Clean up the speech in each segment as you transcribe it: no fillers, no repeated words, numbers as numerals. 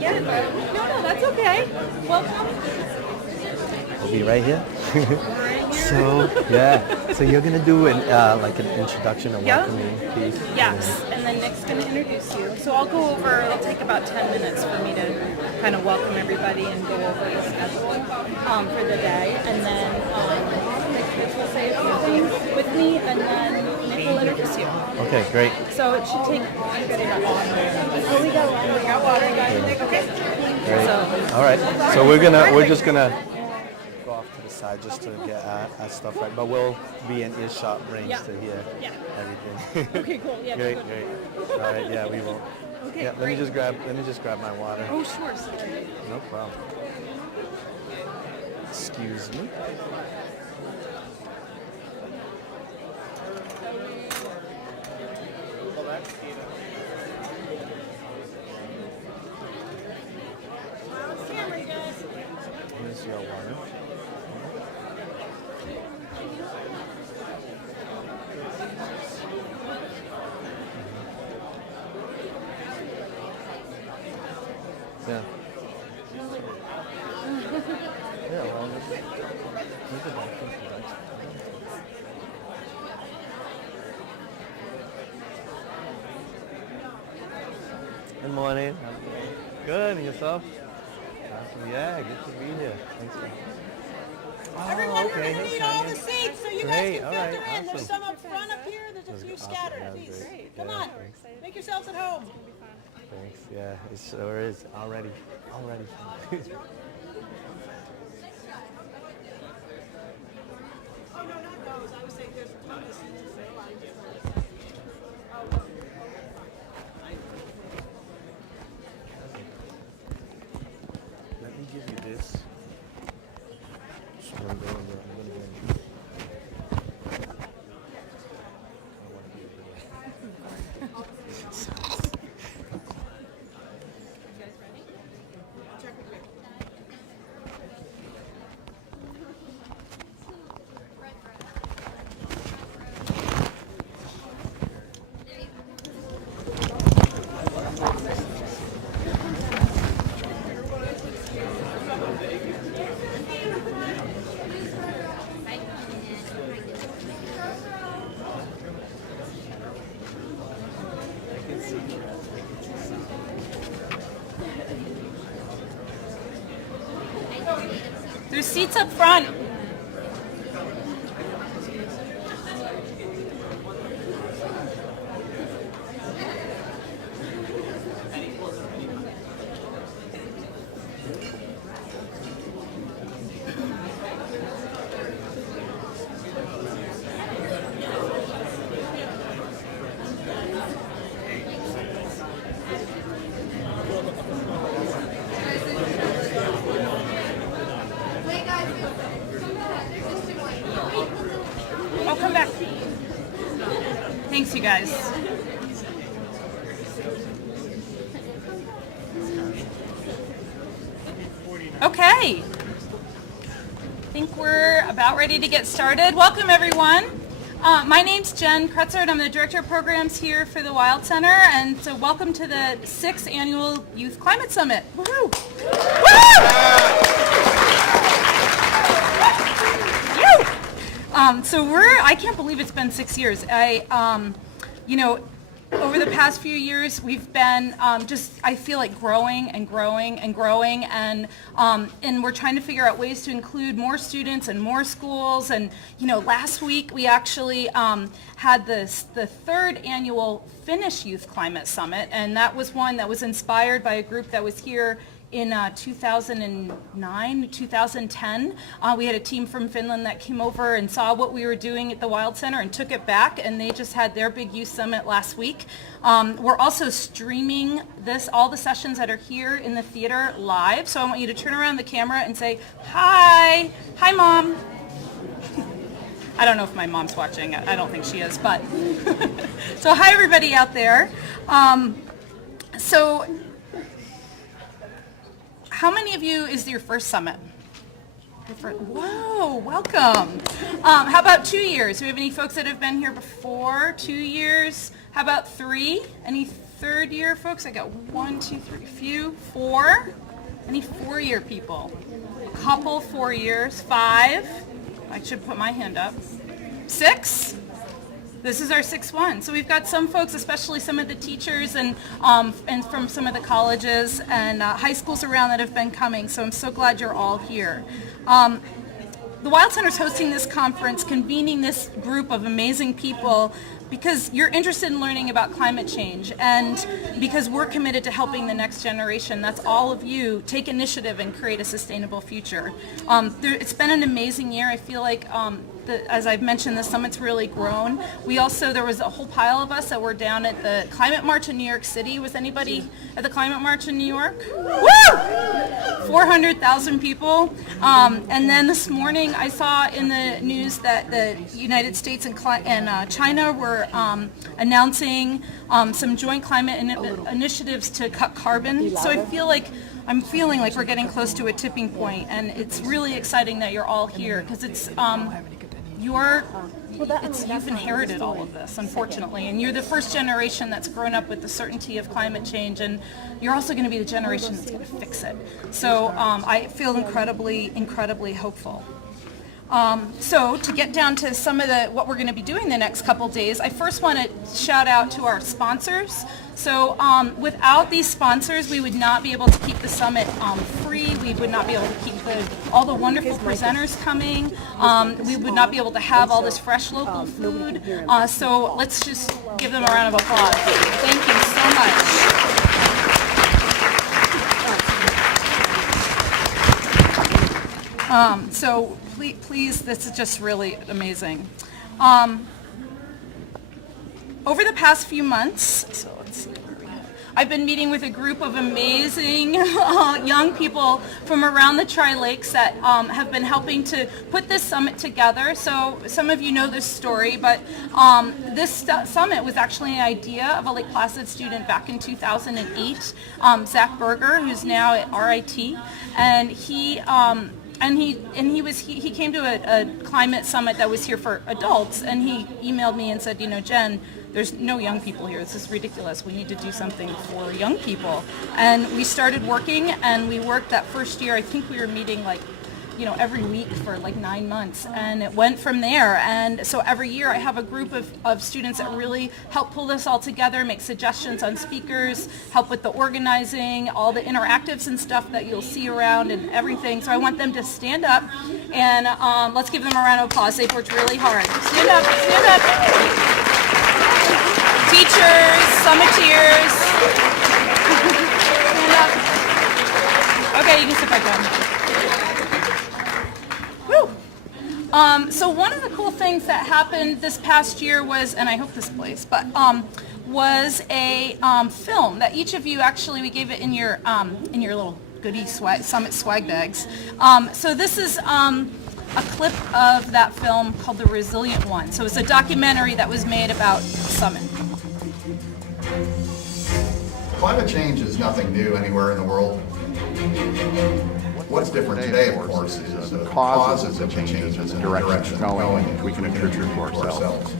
Yeah, no, that's okay. Welcome. We'll be right here. So you're gonna do an like an introduction or welcoming piece. Yes, and then Nick's going to introduce you. So I'll go over, it'll take about 10 minutes for me to kind of welcome everybody and go over the schedule for the day. And then Nick will say a few things with me, and then Nick will introduce you. Okay, great. So it should take, we got water. You got Nick? Okay. Great. So, all right. So we're just gonna go off to the side just to get our stuff right, but we'll be in earshot range to hear everything. Okay, cool. Yeah, great, good. great. All right, yeah, we will. Okay, Yeah, let me just grab my water. Oh, sure. Sorry. No problem. Excuse me. Here's your water. Yeah. Yeah, well, this is Good morning. Good, and yourself? Awesome. Yeah, good to be here. Thanks for Everyone, okay. we're going to need all the seats so you guys Great, can all filter right, in. awesome. There's some up front up here. There's a few scattered. Yeah, Please, great. come Yeah, on. thanks. Make yourselves at home. Thanks. Yeah, it sure is. Already. Oh, no, not those. I was saying there's some of the seats available. I just Let me give you this. Just gonna go in there. I'm gonna go in there. I wanna be over there. There's seats up front. I'll come back. Thanks, you guys. Okay. I think we're about ready to get started. Welcome, everyone. My name's Jen Kretser, and I'm the Director of Programs here for the Wild Center. And so welcome to the 6th Annual Youth Climate Summit. Woo-hoo! I can't believe it's been 6 years. Over the past few years, we've been I feel like growing and growing and growing, and we're trying to figure out ways to include more students and more schools. And last week we actually had the 3rd annual Finnish Youth Climate Summit, and that was one that was inspired by a group that was here in 2009, 2010. We had a team from Finland that came over and saw what we were doing at the Wild Center and took it back, and they just had their big youth summit last week. We're also streaming all the sessions that are here in the theater live, so I want you to turn around the camera and say, hi, Mom. I don't know if my mom's watching. I don't think she is, but so hi everybody out there. How many of you is your first summit? Whoa, welcome. How about 2 years? Do we have any folks that have been here before? 2 years? How about 3? Any third year folks? I got 1, 2, 3, four. Any 4-year people? Couple 4 years. 5. I should put my hand up. 6. This is our 6th one. So we've got some folks, especially some of the teachers and from some of the colleges and high schools around that have been coming. So I'm so glad you're all here. The Wild Center is hosting this conference, convening this group of amazing people because you're interested in learning about climate change and because we're committed to helping the next generation. That's all of you. Take initiative and create a sustainable future. It's been an amazing year. I feel like as I've mentioned, the summit's really grown. There was a whole pile of us that were down at the Climate March in New York City. Was anybody at the Climate March in New York? Woo! 400,000 people. And then this morning I saw in the news that the United States and China were announcing some joint climate initiatives to cut carbon. So I'm feeling like we're getting close to a tipping point, and it's really exciting that you're all here because you've inherited all of this, unfortunately, and you're the first generation that's grown up with the certainty of climate change, and you're also going to be the generation that's going to fix it. So I feel incredibly, incredibly hopeful. So to get down to some of what we're going to be doing the next couple days, I first want to shout out to our sponsors. So without these sponsors, we would not be able to keep the summit free. We would not be able to keep all the wonderful presenters coming. We would not be able to have all this fresh local food. So let's just give them a round of applause. Thank you so much. So please, this is just really amazing. Over the past few months, so let's see where we have. I've been meeting with a group of amazing young people from around the Tri-Lakes that have been helping to put this summit together. So some of you know this story, but this summit was actually an idea of a Lake Placid student back in 2008, Zach Berger, who's now at RIT, and he came to a climate summit that was here for adults, and he emailed me and said, Jen, there's no young people here. This is ridiculous. We need to do something for young people. And we started working, and we worked that first year. I think we were meeting every week for 9 months, and it went from there. And so every year I have a group of students that really help pull this all together, make suggestions on speakers, help with the organizing, all the interactives and stuff that you'll see around and everything. So I want them to stand up, and let's give them a round of applause. They've worked really hard. Stand up, stand up. Teachers, summiteers. Stand up. Okay, you can sit back down. Woo! So one of the cool things that happened this past year was, and I hope this plays, but was a film that each of you we gave it in your little goodie summit swag bags. So this is a clip of that film called The Resilient One. So it's a documentary that was made about the summit. Climate change is nothing new anywhere in the world. What's different today, of course, is the causes of the changes and the direction it's going, which we can attribute to ourselves.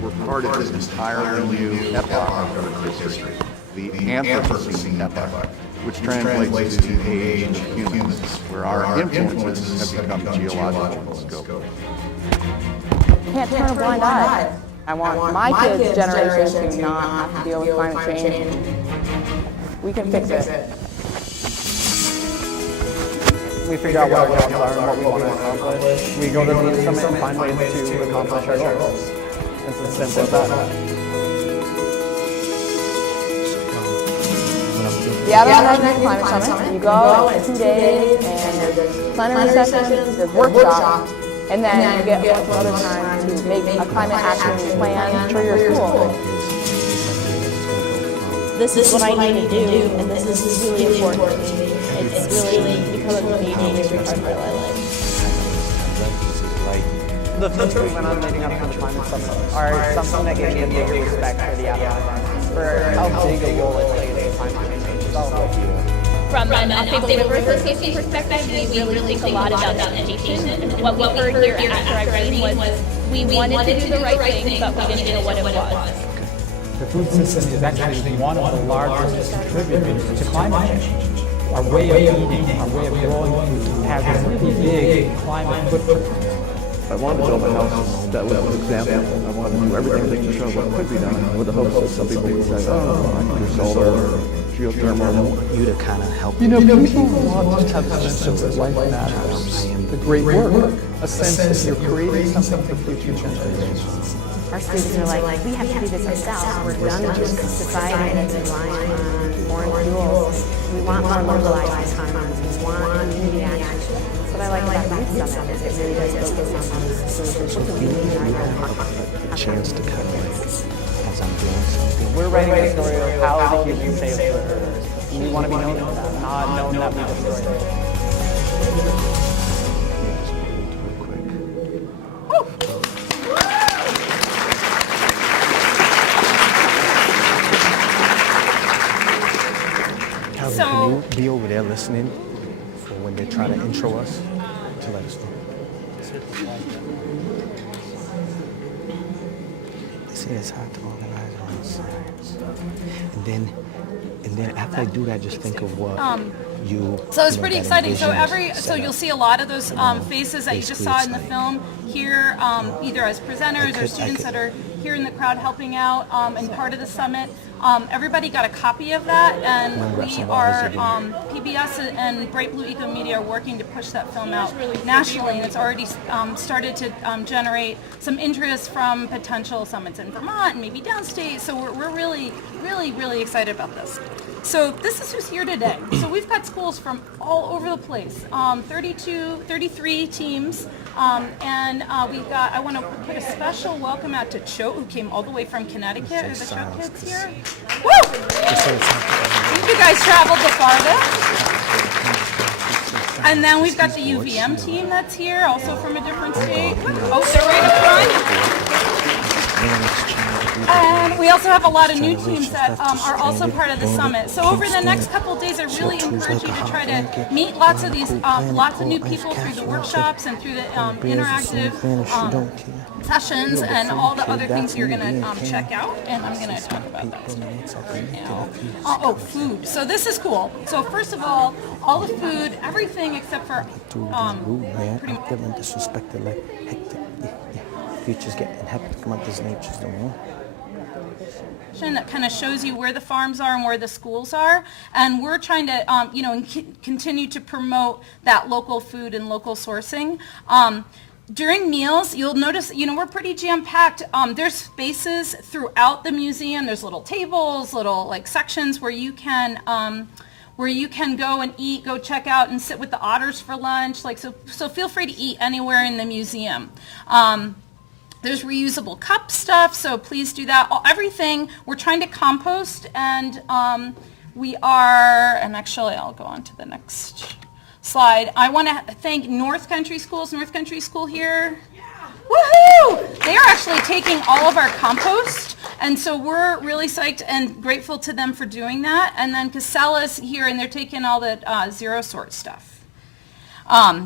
We're part of this entirely new epoch of Earth's history, the Anthropocene epoch, which translates to the age of humans, where our influences have become geological in scope. Can't turn a blind eye. I want my kids' generation to not have to deal with climate change. We can fix it. We figure out what our goals are and what we want to accomplish. We go to the summit and find ways to accomplish our goals. It's as simple as that. The Adirondack Climate Summit, you go in 2 days, and there's plenary sessions, there's workshops, and then you get a bunch of other time to make a climate action plan for your school. This is what I need to do, and this is really important to me. It's really because of the meeting it's part of my life. The things we went on leading up to the climate summit are something that gave me a bigger respect for the Adirondacks, for how big a role it plays in climate change development. From an Upstate River Association perspective, we really think a lot about education. And what we heard here after I ran was we wanted to do the right thing, but we didn't know what it was. The food system is actually one of the largest contributors to climate change. Our way of eating, our way of growing food has a really big climate footprint. I wanted to build my house that was an example. I wanted to do everything to show what could be done with the hopes that some people would say, oh, I can do solar, geothermal. You to kind of help. People want to have a sense of life matters, the great work, a sense that you're creating something for future generations. Our students are like, we have to do this ourselves. We're done with this society that's relying on foreign fuels. We want more localized economies. We want community action. That's what I like about Youth Summit is it really does focus on those solutions. What do we need in our A chance to kind of like, as I'm doing something. We're writing a story of how the humans saved the Earth. And we want to be known for that, not known that we destroyed it. Can you be over there listening for when they're trying to intro us to let us know? They say it's hard to organize around science. And then after I do that, just think of what So it's pretty exciting. So you'll see a lot of those faces that you just saw in the film here, either as presenters or students that are here in the crowd helping out and part of the summit. Everybody got a copy of that, and we are, PBS and Bright Blue Eco Media are working to push that film out nationally, and it's already started to generate some interest from potential summits in Vermont and maybe downstate, so we're really, really, really excited about this. So this is who's here today. So we've got schools from all over the place, 33 teams, and we've got, I want to put a special welcome out to Cho, who came all the way from Connecticut. Are the Cho kids here? Woo! I think you guys traveled the farthest. And then we've got the UVM team that's here, also from a different state. Oh, they're right up front. And we also have a lot of new teams that are also part of the summit. So over the next couple of days, I really encourage you to try to meet lots of these, lots of new people through the workshops and through the interactive sessions and all the other things you're going to check out. And I'm going to talk about that right now. Oh, food. So this is cool. So first of all the food, everything except for pretty much disrespected like hectic. Features getting hectic about this nature's the one. That kind of shows you where the farms are and where the schools are, and we're trying to continue to promote that local food and local sourcing. During meals, you'll notice, we're pretty jam-packed. There's spaces throughout the museum. There's little tables, little sections where you can go and eat, go check out and sit with the otters for lunch. So feel free to eat anywhere in the museum. There's reusable cup stuff, so please do that. Everything, we're trying to compost, and we are, and actually I'll go on to the next slide. I want to thank North Country School here. Woohoo! They are actually taking all of our compost, and so we're really psyched and grateful to them for doing that. And then Casella's here, and they're taking all the zero sort stuff.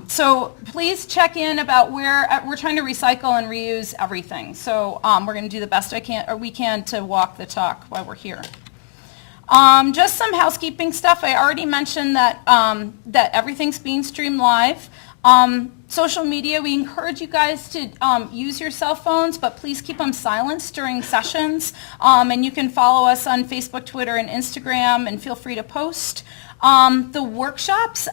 So please check in about where we're trying to recycle and reuse everything. So we're going to do the best we can to walk the talk while we're here. Just some housekeeping stuff. I already mentioned that that everything's being streamed live. Social media, we encourage you guys to use your cell phones, but please keep them silenced during sessions. And you can follow us on Facebook, Twitter, and Instagram, and feel free to post. The workshops,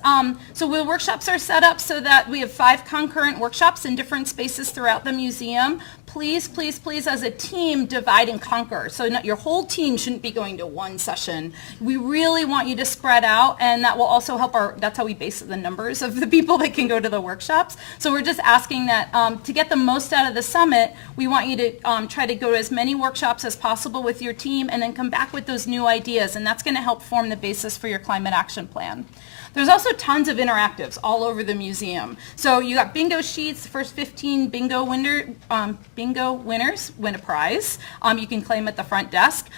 so the workshops are set up so that we have 5 concurrent workshops in different spaces throughout the museum. Please, please, please, as a team, divide and conquer. So your whole team shouldn't be going to one session. We really want you to spread out, and that will also help that's how we base the numbers of the people that can go to the workshops. So we're just asking that to get the most out of the summit, we want you to try to go to as many workshops as possible with your team and then come back with those new ideas, and that's going to help form the basis for your climate action plan. There's also tons of interactives all over the museum. So you got bingo sheets. The first 15 bingo winners win a prize. You can claim at the front desk.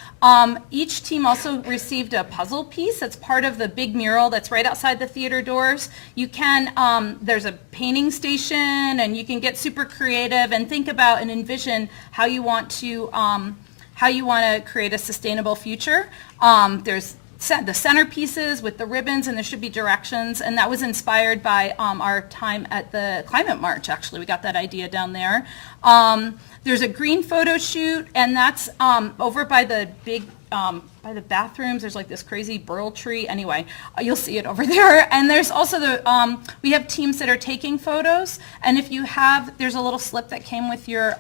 Each team also received a puzzle piece that's part of the big mural that's right outside the theater doors. You can, there's a painting station, and you can get super creative and think about and envision how you want to how you want to create a sustainable future. There's the centerpieces with the ribbons, and there should be directions, and that was inspired by our time at the Climate March, actually. We got that idea down there. There's a green photo shoot, and that's over by the big, by the bathrooms. There's like this crazy burl tree. Anyway, you'll see it over there. And there's also the, we have teams that are taking photos, and if you have, there's a little slip that came with your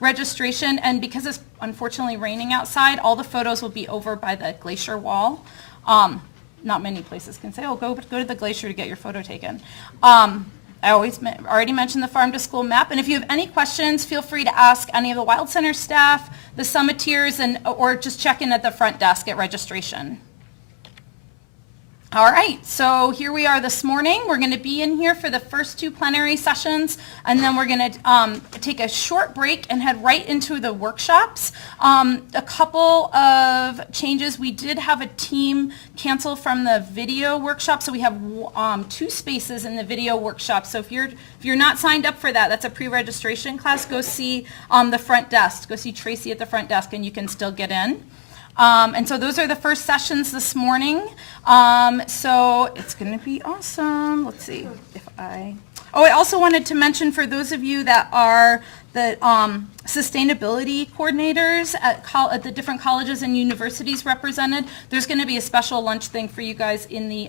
registration, and because it's unfortunately raining outside, all the photos will be over by the glacier wall. Not many places can say, oh, go to the glacier to get your photo taken. I already mentioned the farm to school map, and if you have any questions, feel free to ask any of the Wild Center staff, the summiteers, or just check in at the front desk at registration. All right, so here we are this morning. We're going to be in here for the first 2 plenary sessions, and then we're going to take a short break and head right into the workshops. A couple of changes. We did have a team cancel from the video workshop, so we have 2 spaces in the video workshop. So if you're not signed up for that, that's a pre-registration class, go see the front desk. Go see Tracy at the front desk, and you can still get in. And so those are the first sessions this morning. So it's going to be awesome. Let's see if I also wanted to mention for those of you that are the sustainability coordinators at the different colleges and universities represented, there's going to be a special lunch thing for you guys in the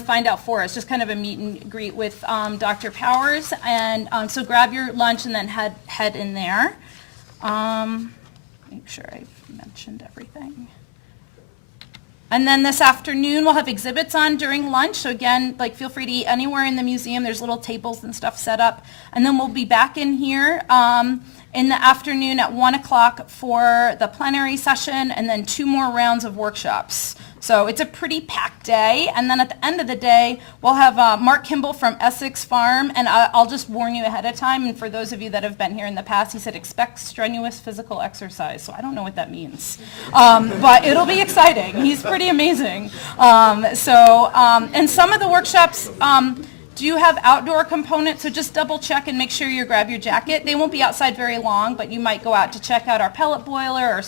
Find Out Forest, just kind of a meet and greet with Dr. Powers. And so grab your lunch and then head in there. Make sure I've mentioned everything. And then this afternoon we'll have exhibits on during lunch. So again, feel free to eat anywhere in the museum. There's little tables and stuff set up. And then we'll be back in here in the afternoon at 1 o'clock for the plenary session, and then 2 more rounds of workshops. So it's a pretty packed day. And then at the end of the day, we'll have Mark Kimball from Essex Farm, and I'll just warn you ahead of time, and for those of you that have been here in the past, he said expect strenuous physical exercise. So I don't know what that means, but it'll be exciting. He's pretty amazing. And some of the workshops do have outdoor components, so just double check and make sure you grab your jacket. They won't be outside very long, but you might go out to check out our pellet boiler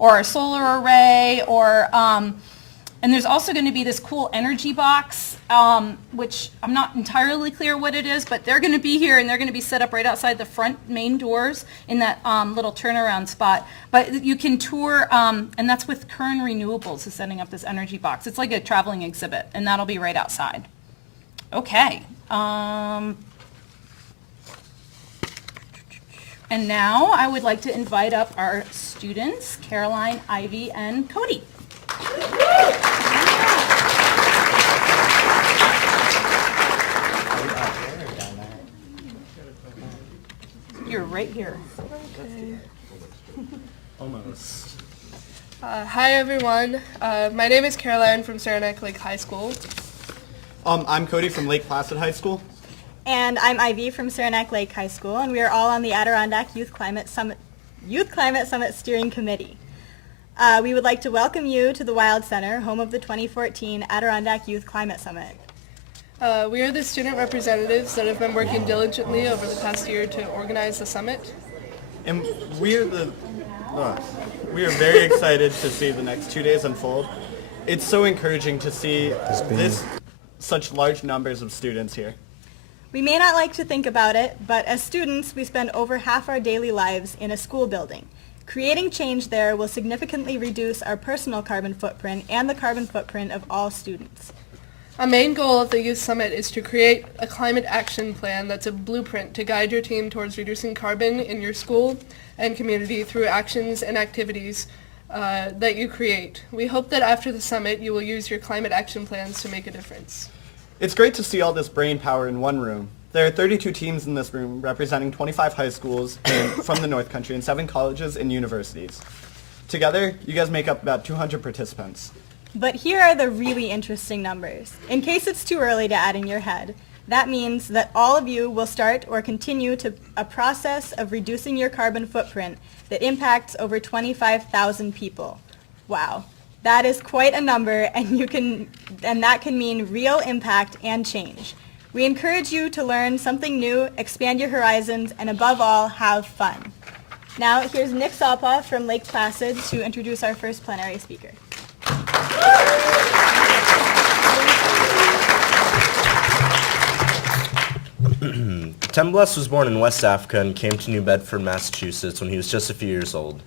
or our solar array, and there's also going to be this cool energy box, which I'm not entirely clear what it is, but they're going to be here, and they're going to be set up right outside the front main doors in that little turnaround spot. But you can tour, and that's with Kern Renewables is setting up this energy box. It's like a traveling exhibit, and that'll be right outside. Okay. And now I would like to invite up our students, Caroline, Ivy, and Cody. You're right here. Okay. Almost. Hi everyone. My name is Caroline from Saranac Lake High School. I'm Cody from Lake Placid High School. And I'm Ivy from Saranac Lake High School, and we are all on the Adirondack Youth Climate Summit Steering Committee. We would like to welcome you to the Wild Center, home of the 2014 Adirondack Youth Climate Summit. We are the student representatives that have been working diligently over the past year to organize the summit. And we are very excited to see the next 2 days unfold. It's so encouraging to see such large numbers of students here. We may not like to think about it, but as students, we spend over half our daily lives in a school building. Creating change there will significantly reduce our personal carbon footprint and the carbon footprint of all students. A main goal of the Youth Summit is to create a climate action plan that's a blueprint to guide your team towards reducing carbon in your school and community through actions and activities that you create. We hope that after the summit, you will use your climate action plans to make a difference. It's great to see all this brain power in one room. There are 32 teams in this room representing 25 high schools from the North Country and 7 colleges and universities. Together, you guys make up about 200 participants. But here are the really interesting numbers. In case it's too early to add in your head, that means that all of you will start or continue a process of reducing your carbon footprint that impacts over 25,000 people. Wow. That is quite a number, and that can mean real impact and change. We encourage you to learn something new, expand your horizons, and above all, have fun. Now, here's Nick Salpa from Lake Placid to introduce our first plenary speaker. Tembless was born in West Africa and came to New Bedford, Massachusetts when he was just a few years old.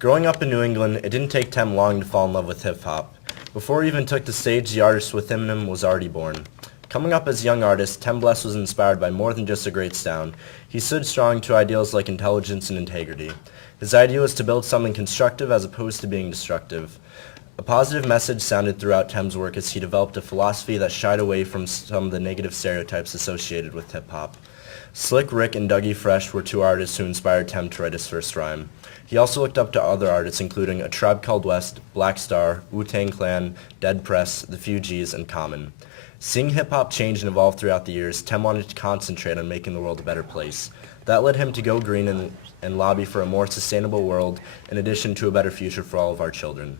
Growing up in New England, it didn't take Tem long to fall in love with hip-hop. Before he even took the stage, the artist within him was already born. Coming up as a young artist, Tembless was inspired by more than just a great sound. He stood strong to ideals like intelligence and integrity. His idea was to build something constructive as opposed to being destructive. A positive message sounded throughout Tem's work as he developed a philosophy that shied away from some of the negative stereotypes associated with hip-hop. Slick Rick and Dougie Fresh were two artists who inspired Tem to write his first rhyme. He also looked up to other artists including A Tribe Called West, Black Star, Wu-Tang Clan, Dead Press, The Fugees, and Common. Seeing hip-hop change and evolve throughout the years, Tem wanted to concentrate on making the world a better place. That led him to go green and lobby for a more sustainable world in addition to a better future for all of our children.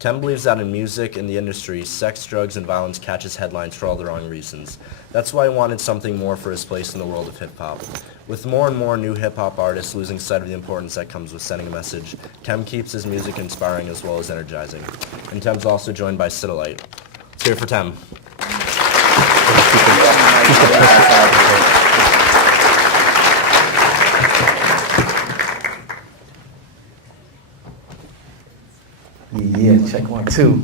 Tem believes that in music and the industry, sex, drugs, and violence catches headlines for all the wrong reasons. That's why he wanted something more for his place in the world of hip-hop. With more and more new hip-hop artists losing sight of the importance that comes with sending a message, Tem keeps his music inspiring as well as energizing. And Tem's also joined by Cita-Light. Let's hear it for Tem. Yeah, check 1, 2.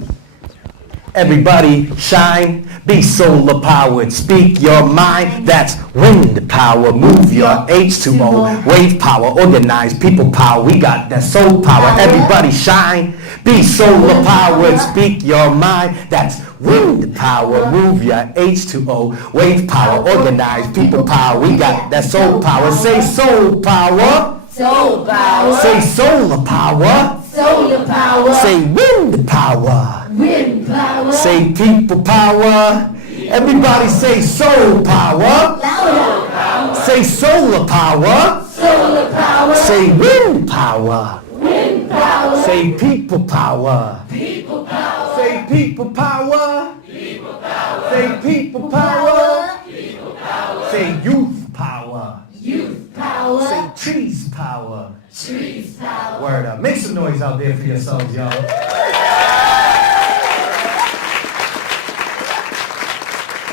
Everybody shine, be solar powered, speak your mind, that's wind power, move your H2O, wave power, organize people power, we got that soul power. Everybody shine, be solar powered, speak your mind, that's wind power, move your H2O, wave power, organize people power, we got that soul power. Say soul power, soul power, say solar power, solar power, say wind power, wind power, say people power. Everybody say soul power, solar power, say solar power, solar power, say wind power, wind power, say people power, people power, say people power, people power, say people power, people power, say youth power, youth power, say trees power. trees power. Word up. Make some noise out there for yourselves, y'all.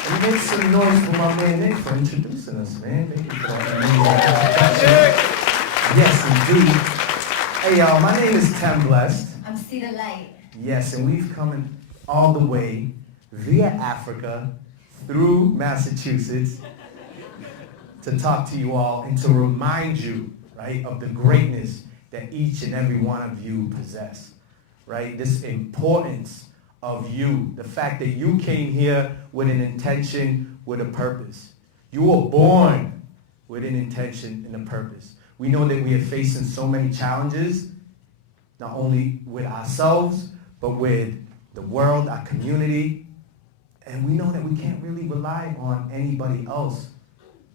And make some noise for my man Nick for introducing us, man. Thank you for that. Yes, indeed. Hey, y'all, my name is Tem Blessed. I'm Cita-Light. Yes, and we've come all the way via Africa through Massachusetts to talk to you all and to remind you, right, of the greatness that each and every one of you possess, right? This importance of you, the fact that you came here with an intention, with a purpose. You were born with an intention and a purpose. We know that we are facing so many challenges, not only with ourselves, but with the world, our community, and we know that we can't really rely on anybody else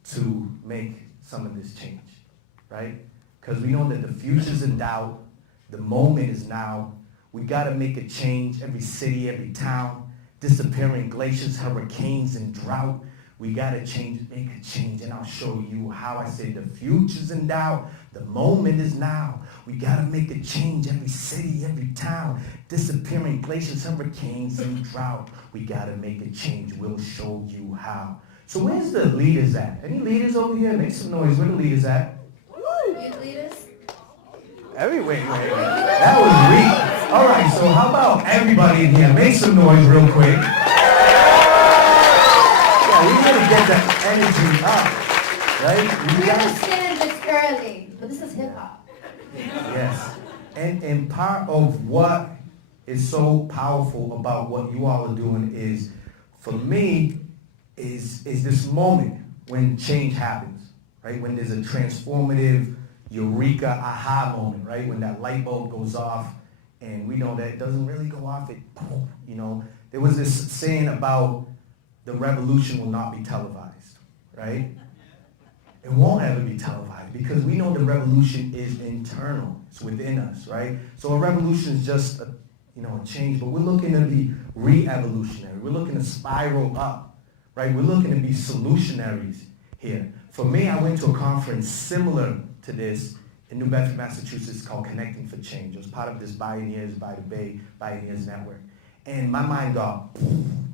to make some of this change, right? Because we know that the future's in doubt, the moment is now. We gotta make a change, every city, every town, disappearing glaciers, hurricanes, and drought. We gotta change, make a change, and I'll show you how. I say the future's in doubt, the moment is now. We gotta make a change, every city, every town, disappearing glaciers, hurricanes, and drought. We gotta make a change, we'll show you how. So where's the leaders at? Any leaders over here? Make some noise. Where the leaders at? Youth leaders? Everywhere. That was weak. All right, so how about everybody in here? Make some noise real quick. Yeah, we gotta get that energy up, right? We understand it's early, but this is hip hop. Yes. And part of what is so powerful about what you all are doing is, for me, is this moment when change happens, right? When there's a transformative eureka aha moment, right? When that light bulb goes off, and we know that it doesn't really go off, it, you know. There was this saying about the revolution will not be televised, right? It won't ever be televised because we know the revolution is internal. It's within us, right? So a revolution is just a change, but we're looking to be re-evolutionary. We're looking to spiral up. Right? We're looking to be solutionaries here. For me, I went to a conference similar to this in New Bedford, Massachusetts called Connecting for Change. It was part of this Pioneers by the Bay Pioneers Network. And my mind got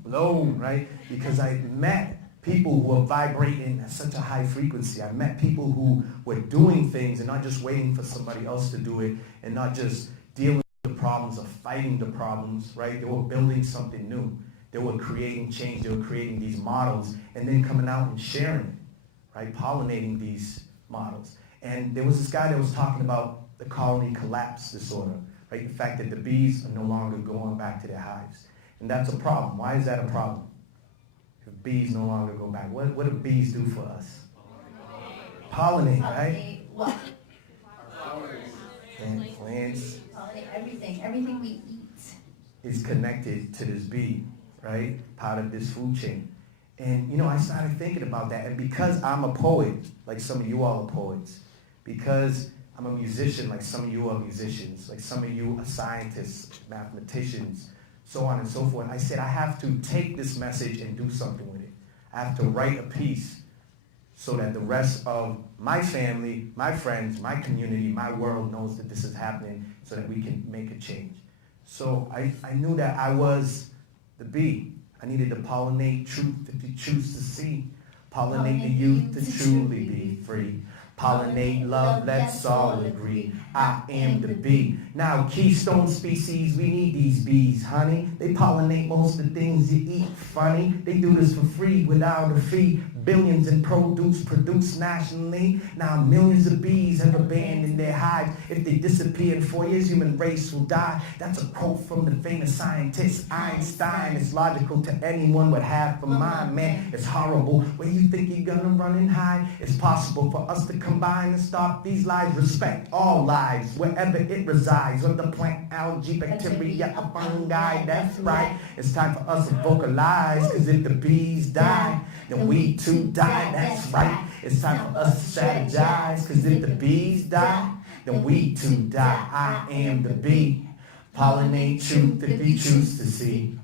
blown, right? Because I met people who were vibrating at such a high frequency. I met people who were doing things and not just waiting for somebody else to do it and not just dealing with the problems or fighting the problems, right? They were building something new. They were creating change. They were creating these models and then coming out and sharing it, right? Pollinating these models. And there was this guy that was talking about the colony collapse disorder, right? The fact that the bees are no longer going back to their hives. And that's a problem. Why is that a problem? If bees no longer go back, what do bees do for us? Pollinate, right? What? Plants. Pollinate everything we eat. Is connected to this bee, right? Part of this food chain. And, you know, I started thinking about that. And because I'm a poet, like some of you all are poets, because I'm a musician, like some of you are musicians, like some of you are scientists, mathematicians, so on and so forth, I said I have to take this message and do something with it. I have to write a piece so that the rest of my family, my friends, my community, my world knows that this is happening so that we can make a change. So I knew that I was the bee. I needed to pollinate truth if you choose to see. Pollinate the youth to truly be free. Pollinate love, let's all agree. I am the bee. Now, keystone species, we need these bees, honey. They pollinate most of the things you eat, funny. They do this for free without a fee. Billions in produce produced nationally. Now millions of bees have abandoned their hives. If they disappear in 4 years, human race will die. That's a quote from the famous scientist Einstein. It's logical to anyone with half a mind, man. It's horrible. Where you think you're gonna run and hide? It's possible for us to combine and stop these lives. Respect all lives, wherever it resides. Whether plant, algae, bacteria, or fungi, that's right. It's time for us to vocalize, cause if the bees die, then we too die, that's right. It's time for us to strategize, cause if the bees die, then we too die. I am the bee. Pollinate truth if you choose to see.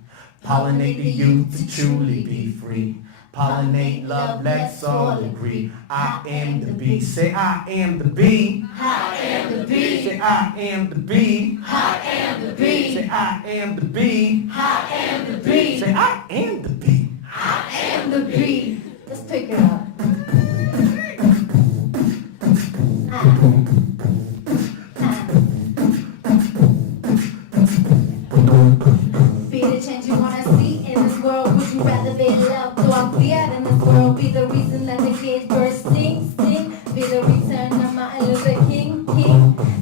Pollinate the youth to truly be free. Pollinate love, let's all agree. I am the bee. Say I am the bee. I am the bee. Say I am the bee. I am the bee. Say I am the bee. I am the bee. Say I am the bee. I am the bee. Let's pick it up. Be the change you wanna see in this world. Would you rather be loved or feared in this world? Be the reason that the kids burst sting. Be the return of Martin Luther King.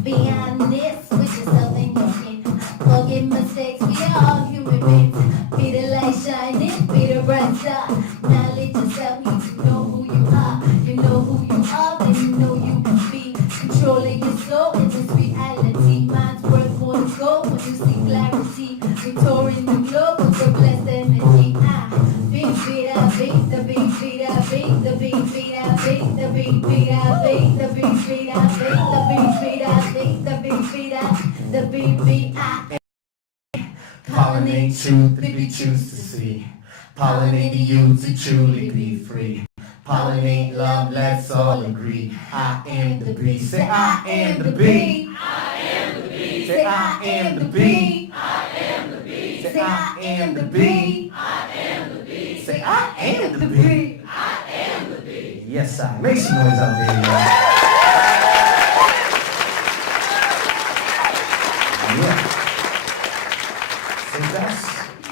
Beyond this, switch yourself and your king. Forgive mistakes, we are all human beings. Be the light shining, be the bright star. Knowledge yourself, you know who you are. You know who you are, then you know you can be. Controlling your soul in this reality. Mind's worth more than gold when you see clarity. Retouring the globe with your blessed energy. Big beat up, beat the beat, beat up, beat the beat, beat up, beat the beat, beat up, beat the beat, beat up, beat the beat, beat up, beat the beat, beat up, the beat, beat up. Pollinate truth if you choose to see. Pollinate the youth to truly be free. Pollinate love, let's all agree. I am the bee. Say I am the bee. I am the bee. Say I am the bee. I am the bee. Say I am the bee. I am the bee. Say I am the bee. I am the bee. Yes, I. Make some noise out there, y'all. Yeah. So that's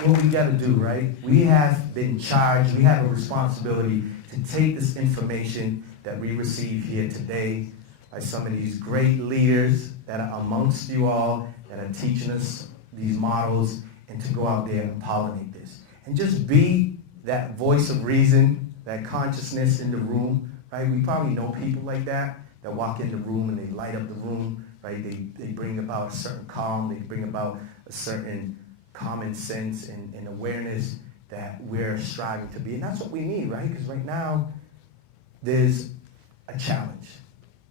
what we got to do, right? We have been charged, we have a responsibility to take this information that we receive here today by some of these great leaders that are amongst you all, that are teaching us these models, and to go out there and pollinate this. And just be that voice of reason, that consciousness in the room, right? We probably know people like that walk in the room and they light up the room, right? They bring about a certain calm, they bring about a certain common sense and awareness that we're striving to be. And that's what we need, right? Because right now, there's a challenge.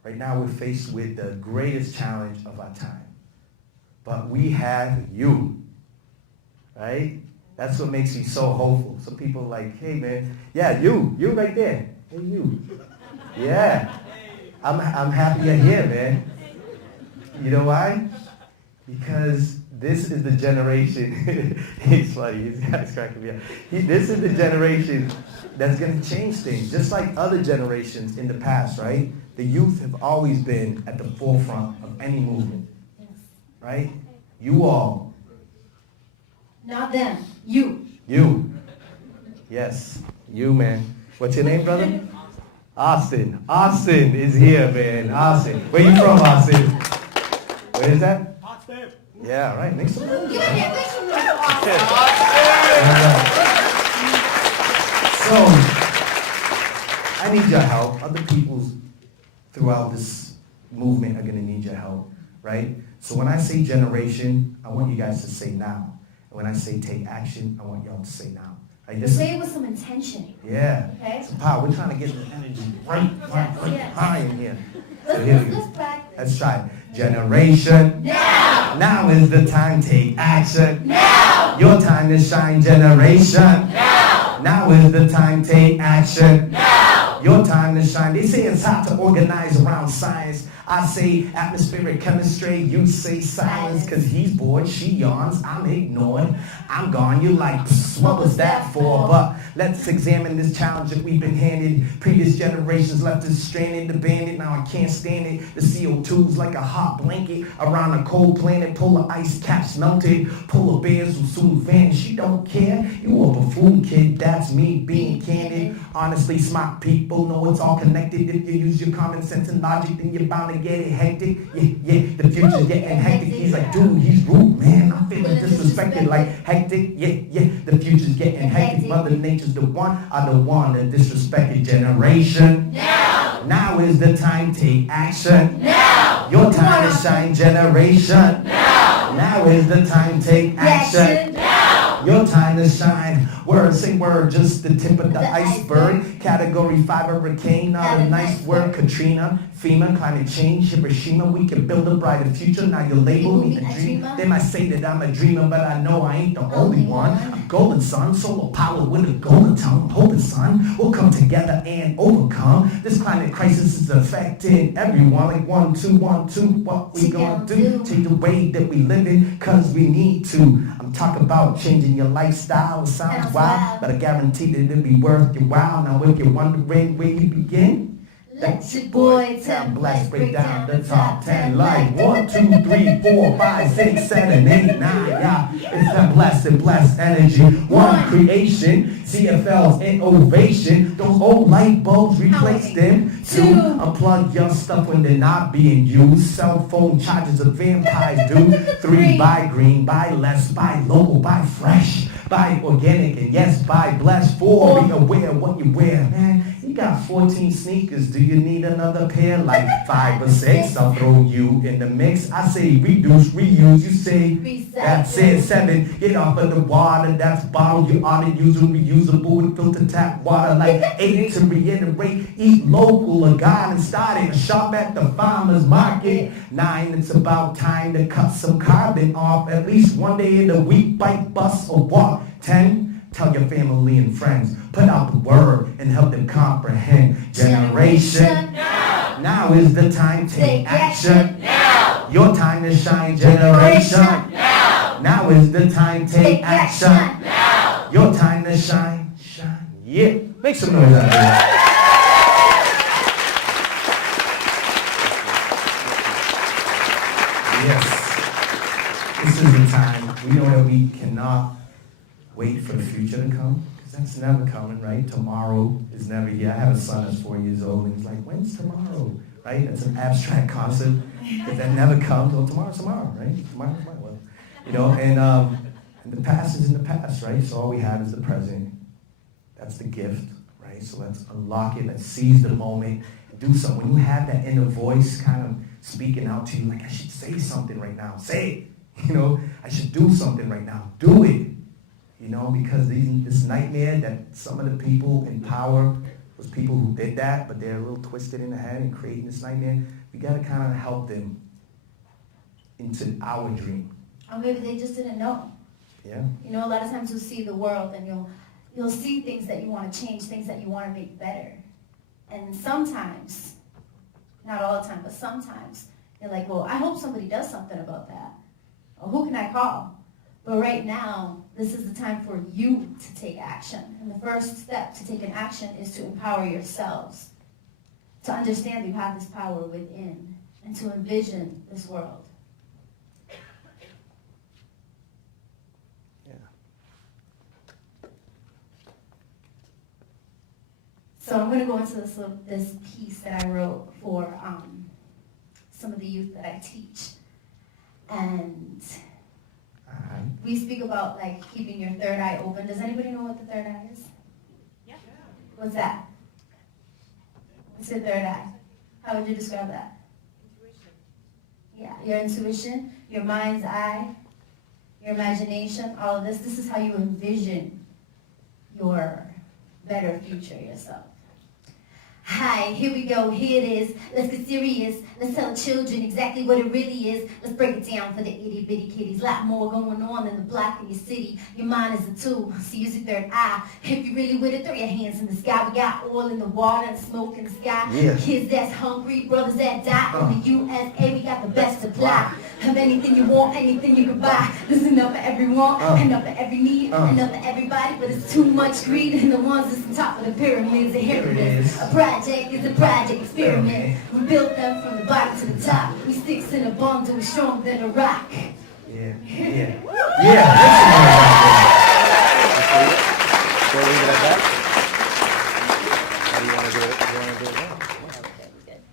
Right now, we're faced with the greatest challenge of our time. But we have you, right? That's what makes me so hopeful. Some people are like, hey, man, yeah, you right there. Hey, you. Yeah. I'm happy you're here, man. You know why? Because this is the generation, it's funny, these guys cracking me up. This is the generation that's going to change things, just like other generations in the past, right? The youth have always been at the forefront of any movement, right? You all. Not them, you. You. Yes, you, man. What's your name, brother? Austin. Austin is here, man. Austin. Where you from, Austin? Where is that? Yeah, right. Make some noise. Make some noise for Austin. So, I need your help. Other people throughout this movement are going to need your help, right? So when I say generation, I want you guys to say now. And when I say take action, I want y'all to say now. Like this Say it with some intention. Yeah. Okay? Some power. We're trying to get the energy right high in here. So here we go. Let's try it. Generation. Now. Now is the time. Take action. Now. Your time to shine. Generation. Now. Now is the time. Take action. Now. Your time to shine. They say it's hard to organize around science. I say atmospheric chemistry, you say silence, cause he's bored, she yawns, I'm ignored, I'm gone, you like, what was that for? But let's examine this challenge that we've been handed. Previous generations left us stranded, abandoned, now I can't stand it. The CO2's like a hot blanket around a cold planet, polar ice caps melted, polar bears will soon vanish, you don't care, you a buffoon kid, that's me being candid. Honestly, smart people know it's all connected. If you use your common sense and logic, then you're bound to get it hectic. Yeah, the future's getting hectic. He's like, dude, he's rude, man. I'm feeling disrespected, like hectic. Yeah, the future's getting hectic. Mother Nature's the one that disrespected. Generation. Now is the time, take action. Your time to shine, generation. Now is the time, take action. Your time to shine. Word, say word, just the tip of the iceberg. Category 5 hurricane, not a nice word. Katrina, FEMA, climate change, Hiroshima. We can build a brighter future. Now you label me a dreamer. They might say that I'm a dreamer, but I know I ain't the only one. I'm golden son, solar power with a golden tongue. I'm hoping, son, we'll come together and overcome. This climate crisis is affecting everyone. Like 1, 2, 1, 2. What we gonna do? Take the way that we live in, cause we need to. I'm talking about changing your lifestyle. It sounds wild, but I guarantee that it'll be worth your while. Now if you're wondering where you begin, let your boy Tam Bless break down the top 10 like 1, 2, 3, 4, 5, 6, 7, 8, 9. Yeah, it's that blessed energy. 1, creation, CFL's innovation. Those old light bulbs, replace them. 2, unplug your stuff when they're not being used. Cell phone chargers of vampires do. 3, buy green, buy less, buy local, buy fresh, buy organic, and yes, buy blessed. 4, be aware of what you wear, man. You got 14 sneakers, do you need another pair? Like 5 or 6, I'll throw you in the mix. I say reduce, reuse, you say that's it. 7, get off of the water, that's bottled. You ought to use reusable and filter tap water. Like 8, to reiterate, eat local. A garden started, a shop at the farmer's market. 9, it's about time to cut some carbon off. At least one day in the week, bike, bus, or walk. 10, tell your family and friends. Put out the word and help them comprehend. Generation. Now is the time. Take action. Your time to shine. Generation. Now is the time. Take action. Your time to shine. Yeah. Make some noise out there. Yes. This is the time. We know that we cannot wait for the future to come, because that's never coming, right? Tomorrow is never here. I have a son that's 4 years old, and he's like, when's tomorrow, right? That's an abstract concept, because that never comes. Well, tomorrow's tomorrow, right? Tomorrow's tomorrow. Well, you know, and the past is in the past, right? So all we have is the present. That's the gift, right? So let's unlock it. Let's seize the moment and do something. When you have that inner voice kind of speaking out to you, like, I should say something right now. Say it. You know, I should do something right now. Do it. You know, because this nightmare that some of the people in power was people who did that, but they're a little twisted in the head and creating this nightmare. We got to kind of help them into our dream. Or maybe they just didn't know. Yeah. You know, a lot of times you'll see the world and you'll see things that you want to change, things that you want to make better. And sometimes, not all the time, but sometimes, They're like, well, I hope somebody does something about that. Or who can I call? But right now, this is the time for you to take action. And the first step to take an action is to empower yourselves, to understand you have this power within, and to envision this world. So I'm going to go into this piece that I wrote for some of the youth that I teach. And we speak about like keeping your third eye open. Does anybody know what the third eye is? Yeah. What's that? What's your third eye? How would you describe that? Intuition. Yeah, your intuition, your mind's eye, your imagination, all of this. This is how you envision your better future yourself. Hi, here we go, here it is. Let's get serious. Let's tell children exactly what it really is. Let's break it down for the itty bitty kitties. Lot more going on than the block in your city. Your mind is a tool, so use your third eye. If you really with it, throw your hands in the sky. We got oil in the water and smoke in the sky. Yeah. Kids that's hungry, brothers that die. In the USA, we got the best supply. Have anything you want, anything you can buy. There's enough for everyone, enough for every need, enough for everybody. But it's too much greed, and the ones that's on top of the pyramids. And here it is. A project is a project experiment. We built them from the bottom to the top. We sticks in a bundle, stronger than a rock. Yeah, yeah, yeah. So leave it at that? How do you want to do it? Do you want to do it now?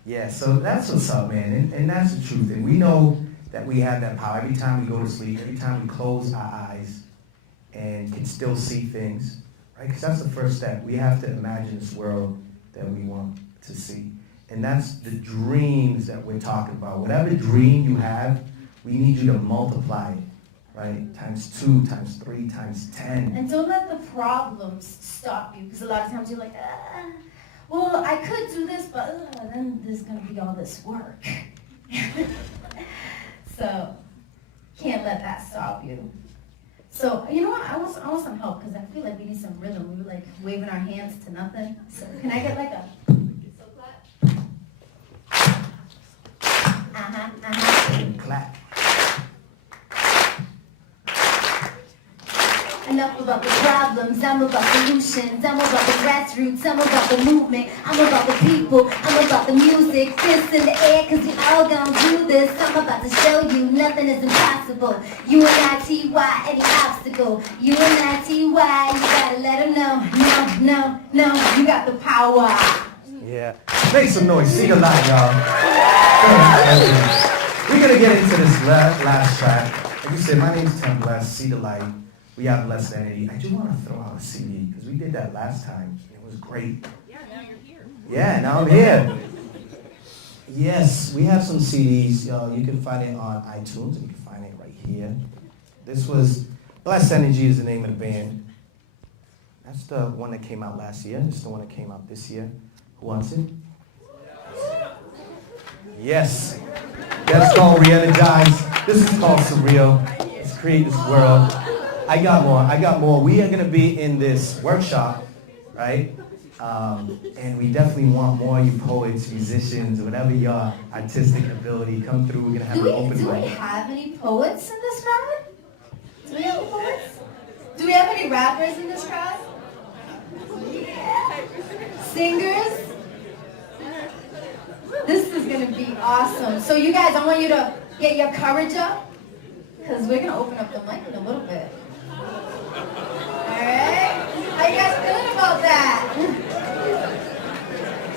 Yeah, so that's what's up, man, and that's the truth. And we know that we have that power. Every time we go to sleep, every time we close our eyes and can still see things, right? Because that's the first step. We have to imagine this world that we want to see. And that's the dreams that we're talking about. Whatever dream you have, we need you to multiply it, right? Times 2, times 3, times 10. And don't let the problems stop you, because a lot of times you're like, well, I could do this, but then there's going to be all this work. So, can't let that stop you. So, you know what? I want some help, because I feel like we need some rhythm. We were like waving our hands to nothing. So, can I get like a... Clap. Enough about the problems, I'm about solutions. I'm about the grassroots, I'm about the movement. I'm about the people, I'm about the music. Fists in the air, cause we all gonna do this. I'm about to show you nothing is impossible. U-N-I-T-Y, any obstacle. U-N-I-T-Y, you gotta let them know. No, you got the power. Yeah. Make some noise. Cita-Light, y'all. We're going to get into this last track. Like you said, my name's Tim Bless, Cita-Light. We have Blessed Entity. I do want to throw out a CD because we did that last time. It was great. Yeah, now you're here. Yeah, now I'm here. Yes, we have some CDs. You can find it on iTunes. You can find it right here. This was Blessed Energy is the name of the band. That's the one that came out last year. This is the one that came out this year. Who wants it? Yes. That's called Re-Energize. This is called Surreal. Let's create this world. I got more. We are going to be in this workshop, right? And we definitely want more of you poets, musicians, whatever your artistic ability, come through. We're going to have an open mic. Do we have any poets in this crowd? Do we have any poets? Do we have any rappers in this crowd? Yeah. Singers? This is going to be awesome. So you guys, I want you to get your courage up, because we're going to open up the mic in a little bit. Alright? How you guys feeling about that?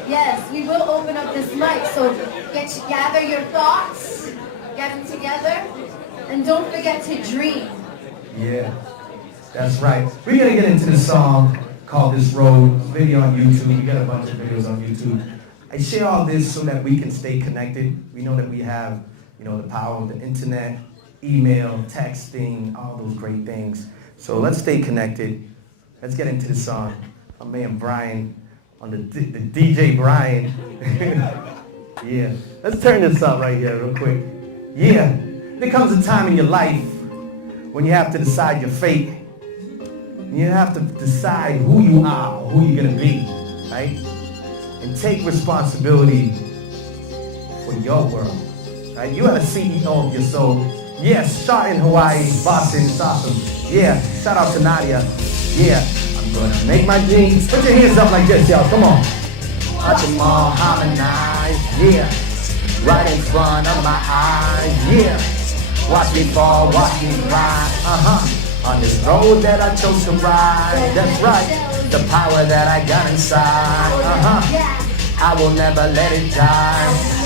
Yes, we will open up this mic, so gather your thoughts, get them together, and don't forget to dream. Yeah, that's right. We're going to get into this song called This Road, video on YouTube. We got a bunch of videos on YouTube. I share all this so that we can stay connected. We know that we have, the power of the internet, email, texting, all those great things. So let's stay connected. Let's get into the song. My man Brian, on the DJ Brian. Yeah, let's turn this up right here real quick. Yeah, there comes a time in your life when you have to decide your fate. You have to decide who you are, who you're gonna be, right? And take responsibility for your world. Right? You are the CEO of your soul. Yes, shot in Hawaii, Boston, it's awesome. Yeah, shout out to Nadia. Yeah, I'm gonna make my dreams. Put your hands up like this, y'all. Come on. Watch them all harmonize. Yeah, right in front of my eyes. Yeah, watch me fall, watch me ride. On this road that I chose to ride. That's right, the power that I got inside. I will never let it die.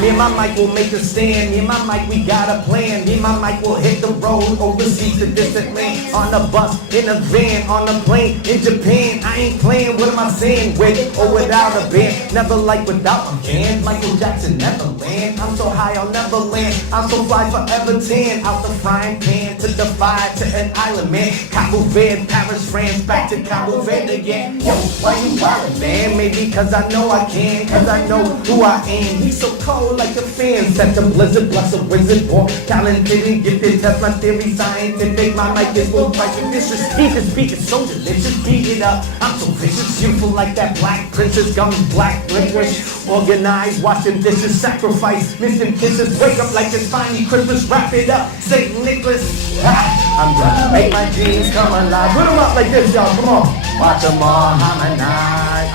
Me and my mic will make a stand. Me and my mic, we got a plan. Me and my mic will hit the road overseas to distant land. On the bus, in a van, on a plane, in Japan. I ain't playing, what am I saying? With or without a band. Never like without my band. Michael Jackson never land. I'm so high, I'll never land. I'm so fly, forever tan. Out the frying pan to the fire to an island, man. Cabo Verde, Paris, France, back to Cabo Verde again. Yo, why you wildin', man? Maybe cause I know I can, cause I know who I am. He's so cold like a fan. Set the blizzard, bless a wizard, born talented and gifted. Test my theory, scientific. My mic is more like a vicious. This beat is so delicious. Beat it up, I'm so vicious. Beautiful like that black princess. Gums, black licorice. Organized, wash them dishes. Sacrifice, missing kisses. Wake up like it's finally Christmas. Wrap it up, St. Nicholas. I'm gonna make my dreams come alive. Put them up like this, y'all. Come on. Watch them all harmonize.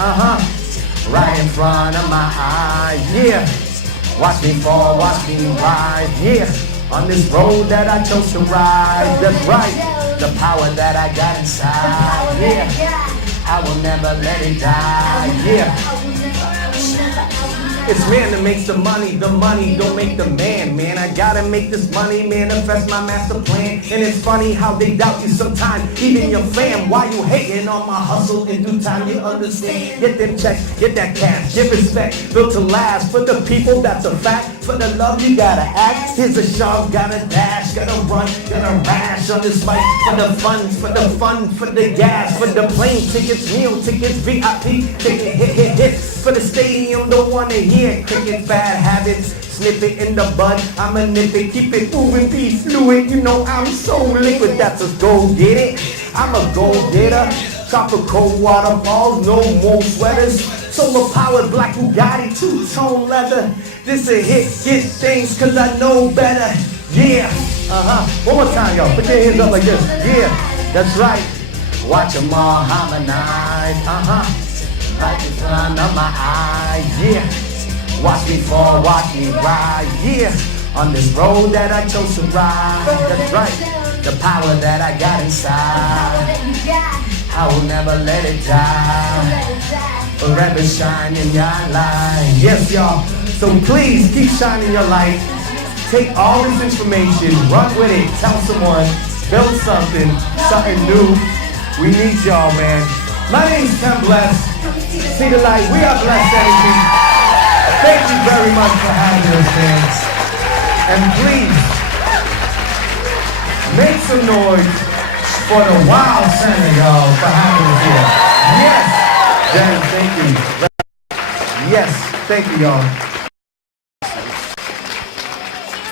Right in front of my eyes, yeah. Watch me fall, watch me rise, yeah. On this road that I chose to ride, that's right. The power that I got inside, yeah. I will never let it die, yeah. It's man that makes the money don't make the man, man. I gotta make this money, manifest my master plan. And it's funny how they doubt you sometimes, even your fam. Why you hating on my hustle? In due time you understand. Get them checks, get that cash, give respect, built to last. For the people, that's a fact. For the love, you gotta act. Here's a shove, gotta dash, gotta run, gotta rash on this mic. For the funds, for the fun, for the gas, for the plane tickets, meal tickets, VIP, ticket, hit. For the stadium, don't wanna hear cricket, bad habits. Snip it in the bud, I'ma nip it, keep it moving, be fluid. You know I'm so liquid, that's a go get it. I'm a go getter. Chopper cold water balls, no more sweaters. Solar powered black Bugatti, two-tone leather. This a hit, get things cause I know better. Yeah, one more time y'all, put your hands up like this. Yeah, that's right. Watch them all harmonize, right in front of my eyes, yeah. Watch me fall, watch me ride, yeah. On this road that I chose to ride, that's right. The power that I got inside, I will never let it die. Forever shine in your light. Yes, y'all. So please keep shining your light. Take all this information, run with it, tell someone, build something new. We need y'all, man. My name's Ken Bless. Cita-Light, we are Blessed Energy. Thank you very much for having us, fans. And please, make some noise for the Wild Center, y'all, for having us here. Yes, Jen, thank you. Yes, thank you, y'all.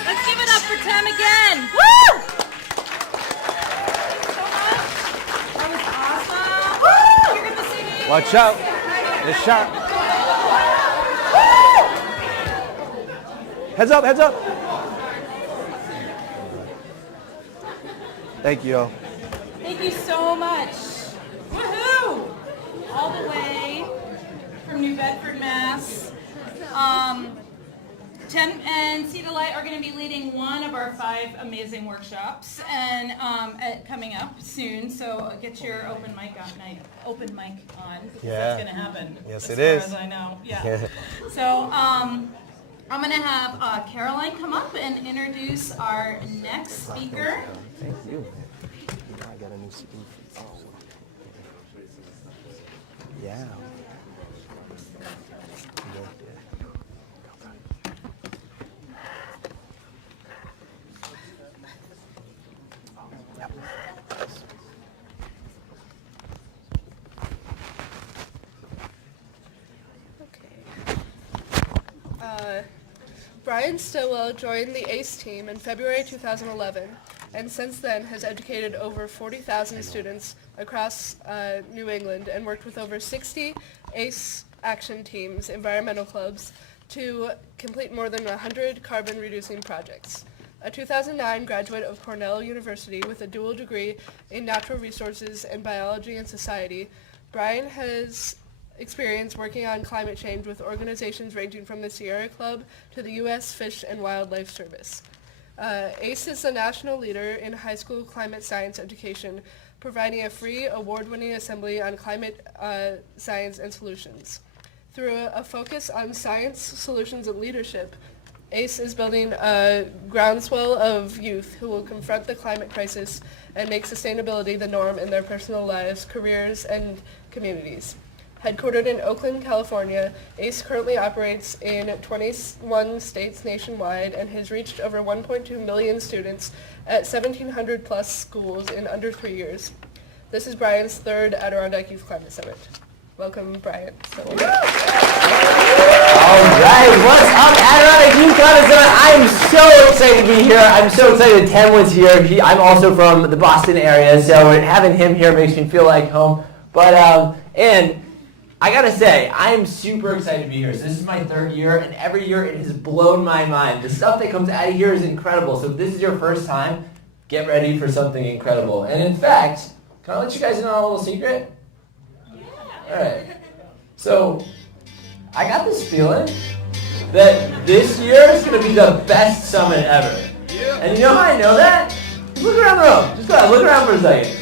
Let's give it up for Tim again. Woo! That was awesome. Woo! You're gonna sing it. Watch out. It's sharp. Heads up, heads up. Thank you, y'all. Thank you so much. Woohoo! All the way from New Bedford, Mass. Tim and Cita-Light are going to be leading one of our 5 amazing workshops, and coming up soon. So get your open mic on, because that's going to happen. Yes, as it is. As far as I know. Yeah. So I'm going to have Caroline come up and introduce our next speaker. Thank you. I got a new speaker. Oh. Yeah. Brian Stilwell joined the ACE team in February 2011, and since then has educated over 40,000 students across New England and worked with over 60 ACE action teams, environmental clubs, to complete more than 100 carbon-reducing projects. A 2009 graduate of Cornell University with a dual degree in natural resources and biology and society, Brian has experience working on climate change with organizations ranging from the Sierra Club to the U.S. Fish and Wildlife Service. ACE is a national leader in high school climate science education, providing a free, award-winning assembly on climate science and solutions. Through a focus on science, solutions, and leadership, ACE is building a groundswell of youth who will confront the climate crisis and make sustainability the norm in their personal lives, careers, and communities. Headquartered in Oakland, California, ACE currently operates in 21 states nationwide and has reached over 1.2 million students at 1,700 plus schools in under 3 years. This is Brian's third Adirondack Youth Climate Summit. Welcome, Brian. All right, what's up, Adirondack Youth Climate Summit? I'm so excited to be here. I'm so excited Tim was here. I'm also from the Boston area, so having him here makes me feel like home. But, and I gotta say, I am super excited to be here. So this is my third year, and every year it has blown my mind. The stuff that comes out of here is incredible. So if this is your first time, get ready for something incredible. And in fact, can I let you guys in on a little secret? Yeah. All right. So I got this feeling that this year is going to be the best summit ever. Yeah. And you know how I know that? Just look around the room. Just go ahead, look around for a second.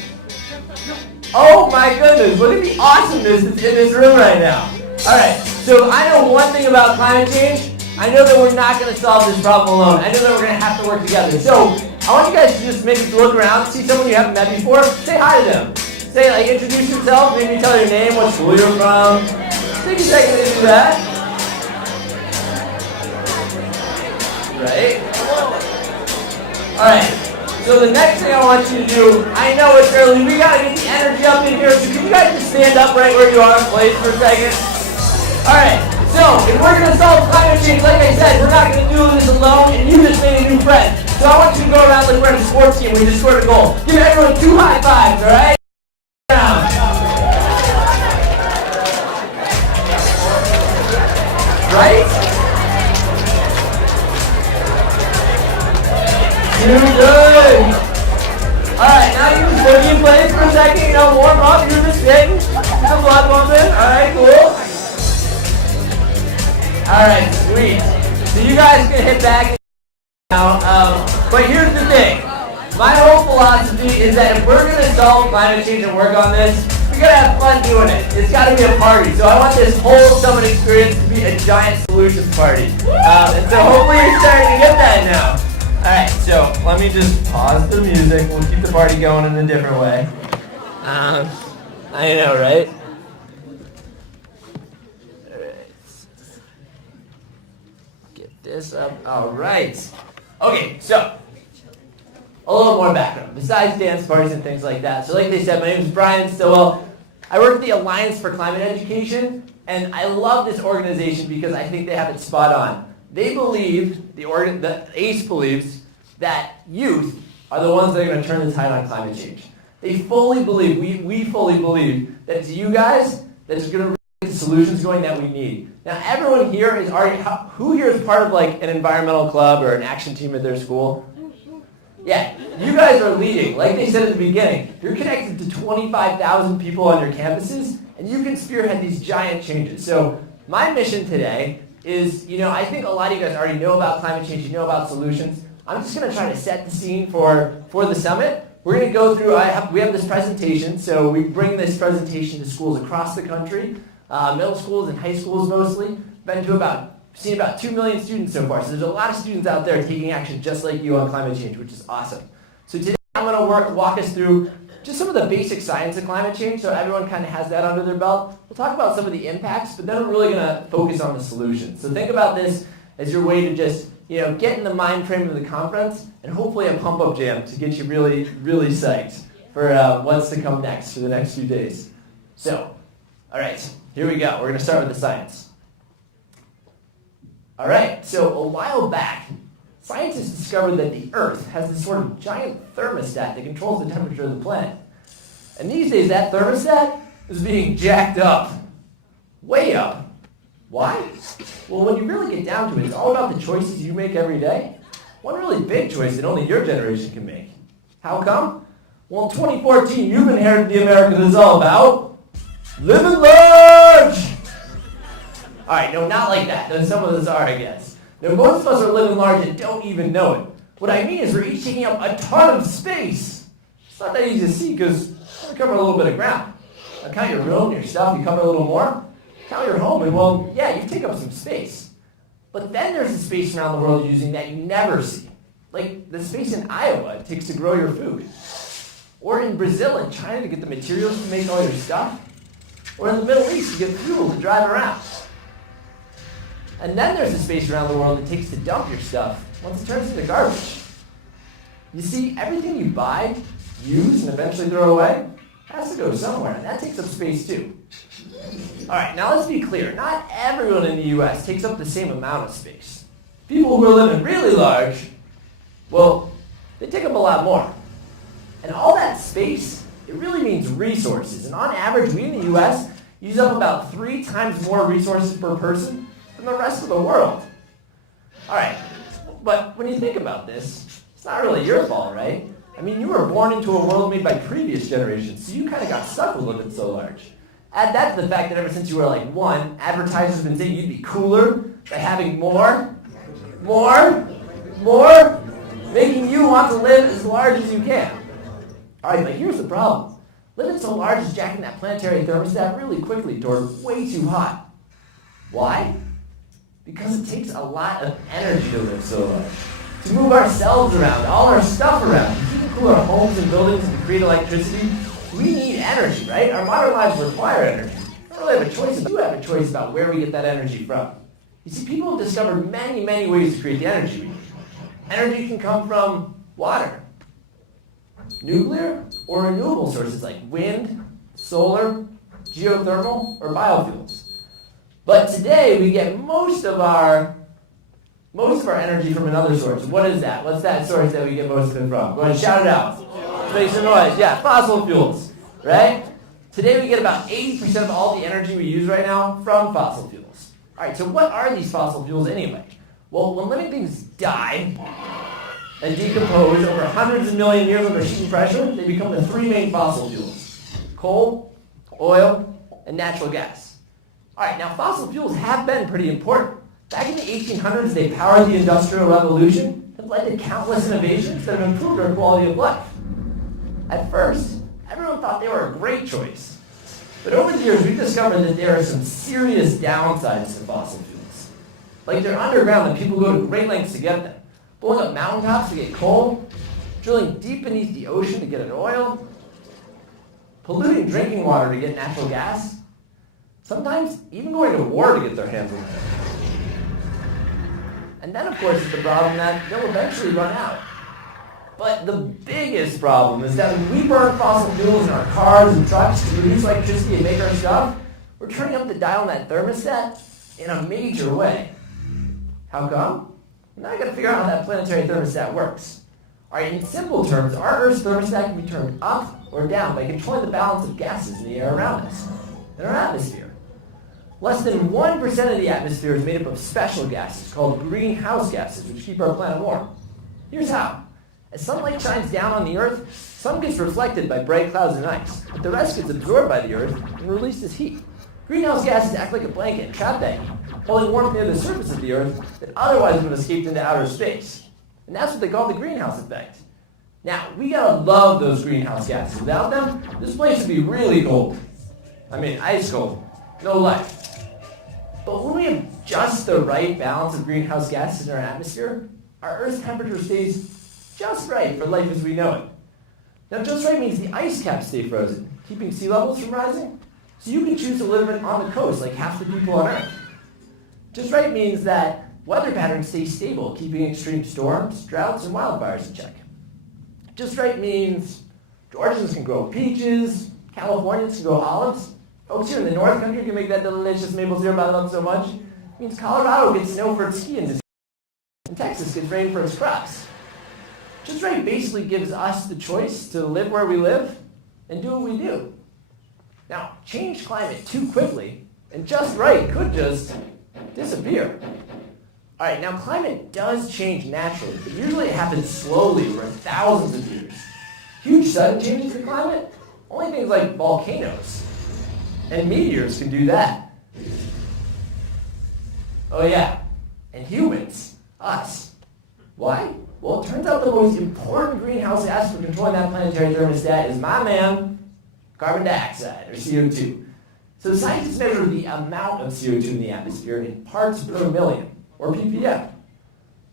Oh my goodness, look at the awesomeness that's in this room right now. Alright, so I know one thing about climate change. I know that we're not going to solve this problem alone. I know that we're going to have to work together. So I want you guys to just maybe look around, see someone you haven't met before, say hi to them. Say, like, introduce yourself, maybe tell your name, what school you're from. Take a second to do that. Right? Alright. So the next thing I want you to do, I know it's early, we gotta get the energy up in here, so can you guys just stand up right where you are, please, for a second? Alright, so if we're gonna solve climate change, like I said, we're not gonna do this alone, and you just made a new friend. So I want you to go around like we're in a sports team, we just scored a goal. Give everyone 2 high fives, alright? Right? You're good. Alright, now you just go in place for a second, warm up, you're just sitting, some blood pumping, alright, cool. Alright, sweet. So you guys can hit back now, but here's the thing. My whole philosophy is that if we're going to solve climate change and work on this, we gotta have fun doing it. It's gotta be a party. So I want this whole summit experience to be a giant solutions party. And so hopefully you're starting to get that now. Alright, so let me just pause the music. We'll keep the party going in a different way. I know, right? Alright. Get this up. Alright. Okay, so a little more background, besides dance parties and things like that. So like they said, my name is Brian Stilwell. I work at the Alliance for Climate Education, and I love this organization because I think they have it spot on. They believe, the ACE believes, that youth are the ones that are going to turn the tide on climate change. They fully believe, we fully believe, that it's you guys that's going to get the solutions going that we need. Now everyone here is already, who here is part of like an environmental club or an action team at their school? Yeah, you guys are leading. Like they said at the beginning, you're connected to 25,000 people on your campuses, and you can spearhead these giant changes. So my mission today is, I think a lot of you guys already know about climate change, you know about solutions. I'm just going to try to set the scene for the summit. We're going to go through, we have this presentation, so we bring this presentation to schools across the country, middle schools and high schools mostly. Seen about 2 million students so far. So there's a lot of students out there taking action just like you on climate change, which is awesome. So today I'm going to walk us through just some of the basic science of climate change so everyone kind of has that under their belt. We'll talk about some of the impacts, but then we're really going to focus on the solutions. So think about this as your way to just get in the mind frame of the conference and hopefully a pump-up jam to get you really, really psyched for what's to come next for the next few days. So, all right, here we go. We're going to start with the science. All right, so a while back, scientists discovered that the Earth has this sort of giant thermostat that controls the temperature of the planet. And these days, that thermostat is being jacked up, way up, Why? Well, when you really get down to it, it's all about the choices you make every day. One really big choice that only your generation can make. How come? Well, in 2014, you've inherited the America that's all about living large. All right, no, not like that. No, some of us are, I guess. No, most of us are living large and don't even know it. What I mean is we're each taking up a ton of space. It's not that easy to see because we cover a little bit of ground. Now count your room, your stuff, you cover a little more. Count your home, and well, yeah, you take up some space. But then there's the space around the world using that you never see. Like the space in Iowa it takes to grow your food. Or in Brazil and China to get the materials to make all your stuff. Or in the Middle East to get fuel to drive around. And then there's the space around the world it takes to dump your stuff once it turns into garbage. You see, everything you buy, use, and eventually throw away has to go somewhere, and that takes up space too. All right, now let's be clear. Not everyone in the U.S. takes up the same amount of space. People who are living really large, well, they take up a lot more. And all that space, it really means resources. And on average, we in the U.S. use up about 3 times more resources per person than the rest of the world. All right, but when you think about this, it's not really your fault, right? I mean, you were born into a world made by previous generations, so you kind of got stuck with living so large. Add that to the fact that ever since you were like 1, advertisers have been saying you'd be cooler by having more, making you want to live as large as you can. All right, but here's the problem. Living so large is jacking that planetary thermostat really quickly toward way too hot. Why? Because it takes a lot of energy to live so large. To move ourselves around, all our stuff around, to keep and cool our homes and buildings and to create electricity, we need energy, right? Our modern lives require energy. We don't really have a choice. We do have a choice about where we get that energy from. You see, people have discovered many, many ways to create the energy we need. Energy can come from water, nuclear, or renewable sources like wind, solar, geothermal, or biofuels. But today we get most of our energy from another source. What is that? What's that source that we get most of it from? Go ahead and shout it out. Make some noise. Yeah, fossil fuels, right? Today we get about 80% of all the energy we use right now from fossil fuels. All right, so what are these fossil fuels anyway? Well, when living things die and decompose over hundreds of million years under heat and pressure, they become the 3 main fossil fuels: coal, oil, and natural gas. All right, now fossil fuels have been pretty important. Back in the 1800s, they powered the Industrial Revolution and led to countless innovations that have improved our quality of life. At first, everyone thought they were a great choice. But over the years, we've discovered that there are some serious downsides to fossil fuels. Like they're underground and people go to great lengths to get them. Blowing up mountaintops to get coal, drilling deep beneath the ocean to get an oil, polluting drinking water to get natural gas, sometimes even going to war to get their hands on it. And then, of course, is the problem that they'll eventually run out. But the biggest problem is that when we burn fossil fuels in our cars and trucks to produce electricity and make our stuff, we're turning up the dial on that thermostat in a major way. How come? Now I got to figure out how that planetary thermostat works. All right, in simple terms, our Earth's thermostat can be turned up or down by controlling the balance of gases in the air around us, in our atmosphere. Less than 1% of the atmosphere is made up of special gases called greenhouse gases, which keep our planet warm. Here's how. As sunlight shines down on the Earth, some gets reflected by bright clouds and ice, but the rest gets absorbed by the Earth and released as heat. Greenhouse gases act like a blanket and trap that heat, holding warmth near the surface of the Earth that otherwise would have escaped into outer space. And that's what they call the greenhouse effect. Now, we gotta love those greenhouse gases. Without them, this place would be really cold. I mean, ice cold. No life. But when we have just the right balance of greenhouse gases in our atmosphere, our Earth's temperature stays just right for life as we know it. Now, just right means the ice caps stay frozen, keeping sea levels from rising, so you can choose to live on the coast like half the people on Earth. Just right means that weather patterns stay stable, keeping extreme storms, droughts, and wildfires in check. Just right means Georgians can grow peaches, Californians can grow olives, folks here in the North Country can make that delicious maple syrup I love so much. It means Colorado gets snow for its skiing, and Texas gets rain for its crops. Just right basically gives us the choice to live where we live and do what we do. Now, change climate too quickly, and just right could just disappear. All right, now climate does change naturally, but usually it happens slowly over thousands of years. Huge sudden changes to climate, only things like volcanoes and meteors can do that. Oh yeah, and humans, us. Why? Well, it turns out the most important greenhouse gas for controlling that planetary thermostat is my man, carbon dioxide, or CO2. So scientists measure the amount of CO2 in the atmosphere in parts per million, or ppm.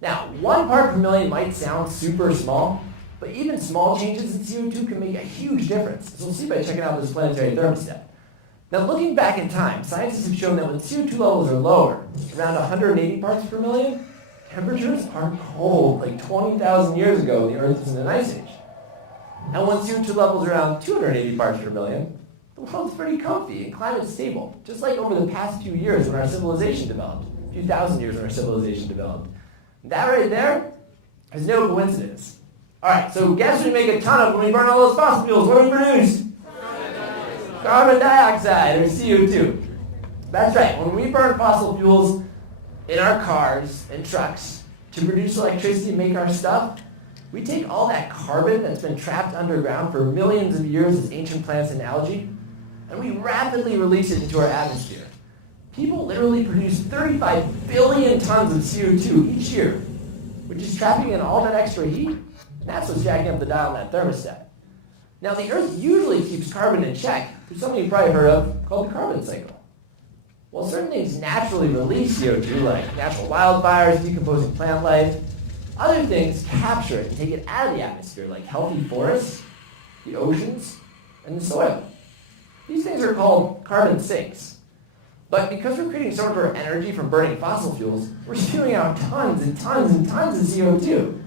Now, 1 part per million might sound super small, but even small changes in CO2 can make a huge difference, as we'll see by checking out this planetary thermostat. Now, looking back in time, scientists have shown that when CO2 levels are lower, around 180 parts per million, temperatures are cold, like 20,000 years ago when the Earth was in an ice age. And when CO2 levels are around 280 parts per million, the world's pretty comfy and climate's stable, just like over the past few years when our civilization developed, a few thousand years when our civilization developed. That right there is no coincidence. All right, so guess what we make a ton of when we burn all those fossil fuels? What do we produce? Carbon dioxide, or CO2. That's right, when we burn fossil fuels in our cars and trucks to produce electricity and make our stuff, we take all that carbon that's been trapped underground for millions of years as ancient plants and algae, and we rapidly release it into our atmosphere. People literally produce 35 billion tons of CO2 each year, which is trapping in all that extra heat, and that's what's jacking up the dial on that thermostat. Now, the Earth usually keeps carbon in check through something you've probably heard of called the carbon cycle. While certain things naturally release CO2, like natural wildfires, decomposing plant life, other things capture it and take it out of the atmosphere, like healthy forests, the oceans, and the soil. These things are called carbon sinks. But because we're creating so much of our energy from burning fossil fuels, we're spewing out tons and tons and tons of CO2.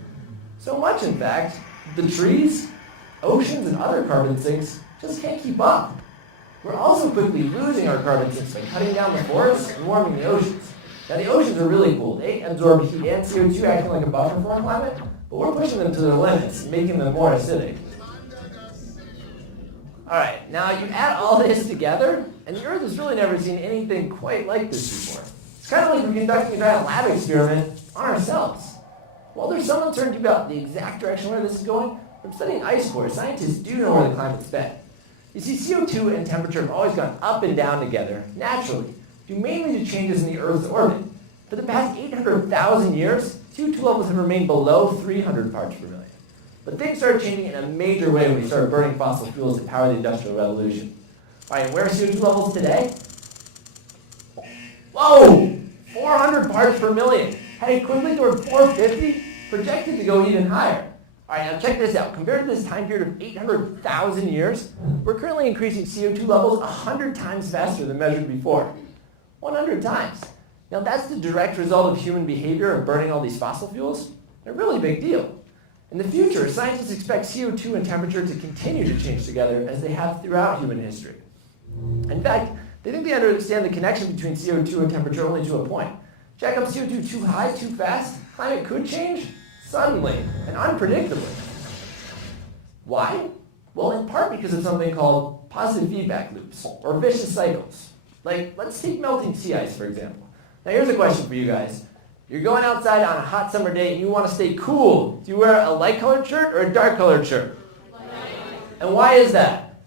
So much, in fact, the trees, oceans, and other carbon sinks just can't keep up. We're also quickly losing our carbon sinks by cutting down the forests and warming the oceans. Now, the oceans are really cool. They absorb heat and CO2, acting like a buffer for our climate, but we're pushing them to their limits, making them more acidic. All right, now you add all this together, and the Earth has really never seen anything quite like this before. It's kind of like we're conducting a giant lab experiment on ourselves. While there's some uncertainty about the exact direction where this is going, from studying ice cores, scientists do know where the climate's been. You see, CO2 and temperature have always gone up and down together, naturally, due mainly to changes in the Earth's orbit. For the past 800,000 years, CO2 levels have remained below 300 parts per million. But things started changing in a major way when we started burning fossil fuels to power the Industrial Revolution. All right, and where are CO2 levels today? Whoa! 400 parts per million. Heading quickly toward 450, projected to go even higher. All right, now check this out. Compared to this time period of 800,000 years, we're currently increasing CO2 levels 100 times faster than measured before. 100 times. Now that's the direct result of human behavior of burning all these fossil fuels. A really big deal. In the future, scientists expect CO2 and temperature to continue to change together as they have throughout human history. In fact, they think they understand the connection between CO2 and temperature only to a point. Jack up CO2 too high, too fast, climate could change suddenly and unpredictably. Why? Well, in part because of something called positive feedback loops, or vicious cycles. Like, let's take melting sea ice, for example. Now, here's a question for you guys. You're going outside on a hot summer day and you want to stay cool. Do you wear a light-colored shirt or a dark-colored shirt? And why is that?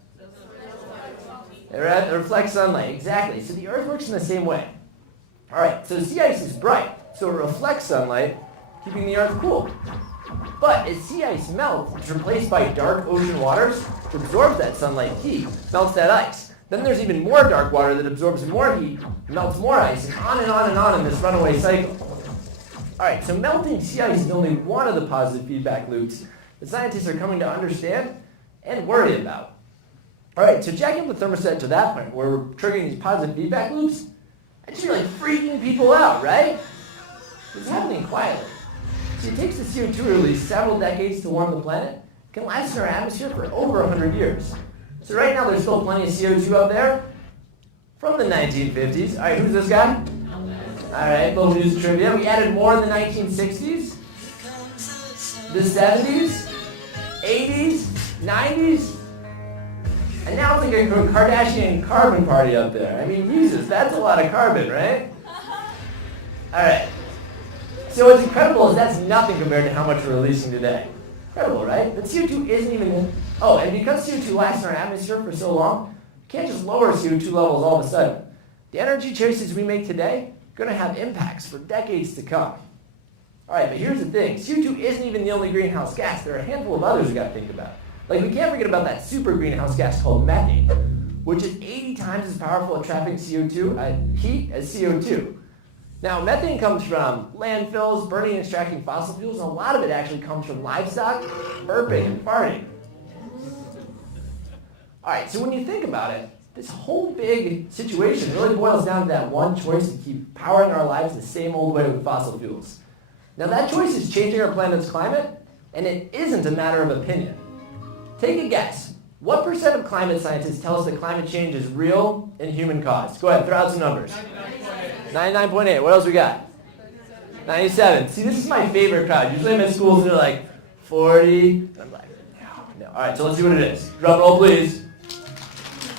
It reflects sunlight, exactly. So the Earth works in the same way. All right, so sea ice is bright, so it reflects sunlight, keeping the Earth cool. But as sea ice melts, it's replaced by dark ocean waters, which absorbs that sunlight heat, melts that ice. Then there's even more dark water that absorbs more heat, melts more ice, and on and on and on in this runaway cycle. All right, so melting sea ice is only one of the positive feedback loops that scientists are coming to understand and worry about. All right, so jacking up the thermostat to that point where we're triggering these positive feedback loops, I just feel like freaking people out, right? It's happening quietly. So it takes the CO2 release several decades to warm the planet. It can last in our atmosphere for over 100 years. So right now there's still plenty of CO2 up there from the 1950s. All right, who's this guy? All right, little news and trivia. We added more in the 1960s, the 70s, 80s, 90s, and now it's like a Kardashian carbon party up there. I mean, Jesus, that's a lot of carbon, right? All right. So what's incredible is that's nothing compared to how much we're releasing today. Incredible, right? But CO2 isn't even... Oh, and because CO2 lasts in our atmosphere for so long, you can't just lower CO2 levels all of a sudden. The energy choices we make today are going to have impacts for decades to come. All right, but here's the thing. CO2 isn't even the only greenhouse gas. There are a handful of others we got to think about. Like, we can't forget about that super greenhouse gas called methane, which is 80 times as powerful at trapping CO2 heat as CO2. Now, methane comes from landfills, burning and extracting fossil fuels, and a lot of it actually comes from livestock, burping, and farting. All right, so when you think about it, this whole big situation really boils down to that one choice to keep powering our lives the same old way with fossil fuels. Now, that choice is changing our planet's climate, and it isn't a matter of opinion. Take a guess. What % of climate scientists tell us that climate change is real and human caused? Go ahead, throw out some numbers. 99.8. What else we got? 97. See, this is my favorite crowd. Usually I'm in schools and they're like 40. And I'm like, no. All right, so let's see what it is. Drum roll, please.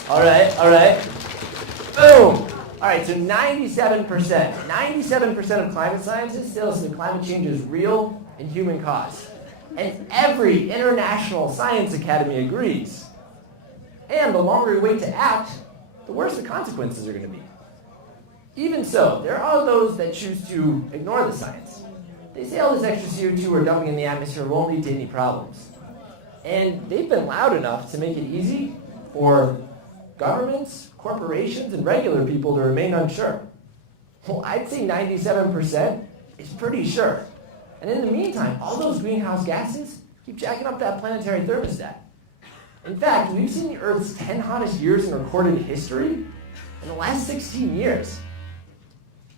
All right. Boom. All right, so 97%. 97% of climate scientists tell us that climate change is real and human caused. And every international science academy agrees. And the longer we wait to act, the worse the consequences are going to be. Even so, there are those that choose to ignore the science. They say all this extra CO2 we're dumping in the atmosphere won't lead to any problems. And they've been loud enough to make it easy for governments, corporations, and regular people to remain unsure. Well, I'd say 97% is pretty sure. And in the meantime, all those greenhouse gases keep jacking up that planetary thermostat. In fact, we've seen the Earth's 10 hottest years in recorded history in the last 16 years.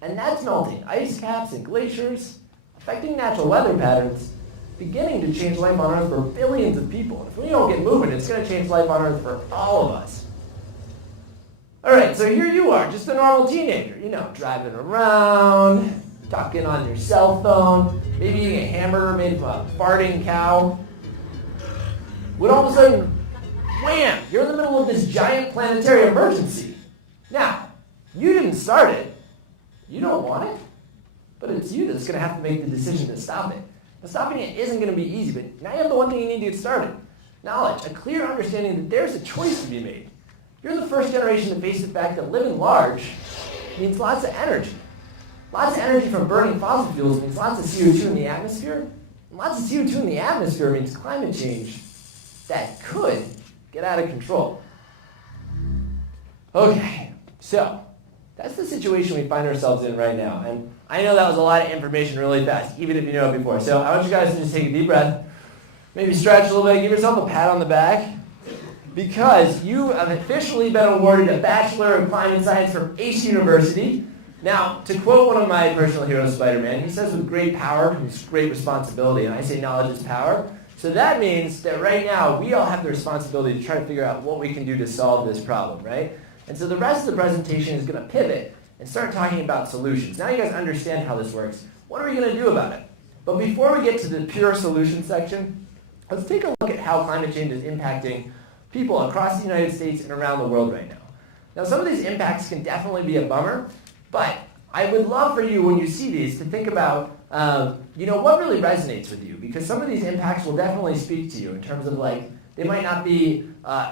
And that's melting ice caps and glaciers, affecting natural weather patterns, beginning to change life on Earth for billions of people. And if we don't get moving, it's going to change life on Earth for all of us. All right, so here you are, just a normal teenager, driving around, talking on your cell phone, maybe eating a hamburger made from a farting cow. When all of a sudden, wham, you're in the middle of this giant planetary emergency. Now, you didn't start it. You don't want it, but it's you that's going to have to make the decision to stop it. Now, stopping it isn't going to be easy, but now you have the one thing you need to get started. Knowledge, a clear understanding that there's a choice to be made. You're the first generation to face the fact that living large means lots of energy. Lots of energy from burning fossil fuels means lots of CO2 in the atmosphere. And lots of CO2 in the atmosphere means climate change that could get out of control. Okay, so that's the situation we find ourselves in right now. And I know that was a lot of information really fast, even if you know it before. So I want you guys to just take a deep breath, maybe stretch a little bit, give yourself a pat on the back, because you have officially been awarded a Bachelor of Climate Science from Ace University. Now, to quote one of my personal heroes, Spider-Man, he says, with great power comes great responsibility. And I say knowledge is power. So that means that right now, we all have the responsibility to try to figure out what we can do to solve this problem, right? And so the rest of the presentation is going to pivot and start talking about solutions. Now you guys understand how this works. What are we going to do about it? But before we get to the pure solution section, let's take a look at how climate change is impacting people across the United States and around the world right now. Now, some of these impacts can definitely be a bummer, but I would love for you, when you see these, to think about, what really resonates with you, because some of these impacts will definitely speak to you in terms of, like, they might not be,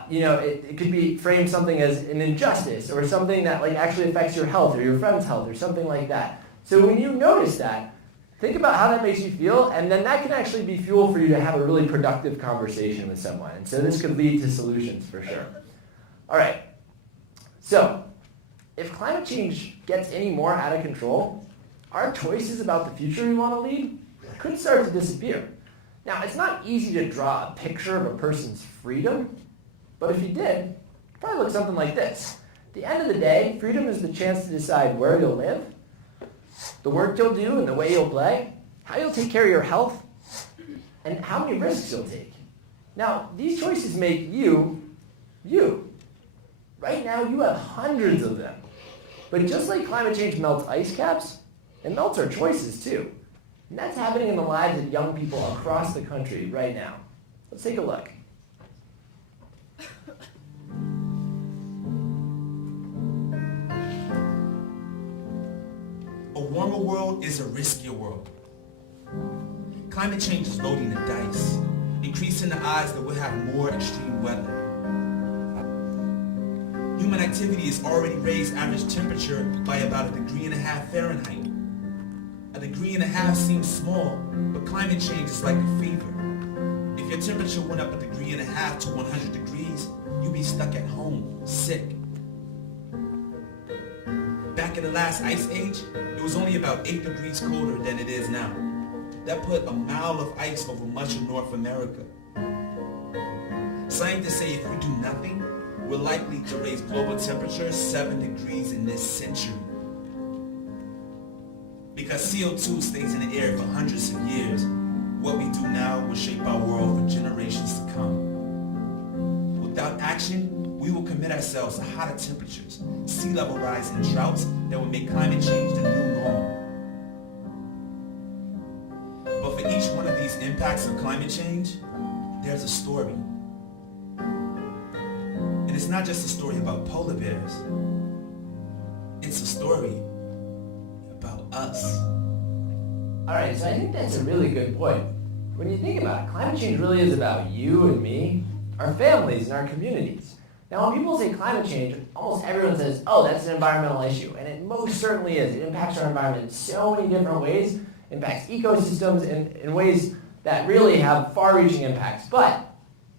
it could be framed something as an injustice or something that, like, actually affects your health or your friend's health or something like that. So when you notice that, think about how that makes you feel, and then that can actually be fuel for you to have a really productive conversation with someone. And so this could lead to solutions for sure. All right. So if climate change gets any more out of control, our choices about the future we want to lead could start to disappear. Now, it's not easy to draw a picture of a person's freedom, but if you did, it'd probably look something like this. At the end of the day, freedom is the chance to decide where you'll live, the work you'll do and the way you'll play, how you'll take care of your health, and how many risks you'll take. Now, these choices make you, you. Right now, you have hundreds of them. But just like climate change melts ice caps, it melts our choices too. And that's happening in the lives of young people across the country right now. Let's take a look. A warm stronger world is a riskier world. Climate change is loading the dice, increasing the odds that we'll have more extreme weather. Human activity has already raised average temperature by about 1.5 degrees Fahrenheit. 1.5 degrees seems small, but climate change is like a fever. If your temperature went up 1.5 degrees to 100 degrees, you'd be stuck at home, sick. Back in the last ice age, it was only about 8 degrees colder than it is now. That put a mile of ice over much of North America. Scientists say if we do nothing, we're likely to raise global temperature 7 degrees in this century. Because CO2 stays in the air for hundreds of years, what we do now will shape our world for generations to come. Without action, we will commit ourselves to hotter temperatures, sea level rise, and droughts that will make climate change the new norm. But for each one of these impacts of climate change, there's a story. And it's not just a story about polar bears. It's a story about us. Alright, so I think that's a really good point. When you think about it, climate change really is about you and me, our families, and our communities. Now, when people say climate change, almost everyone says, oh, that's an environmental issue. And it most certainly is. It impacts our environment in so many different ways. It impacts ecosystems in ways that really have far-reaching impacts. But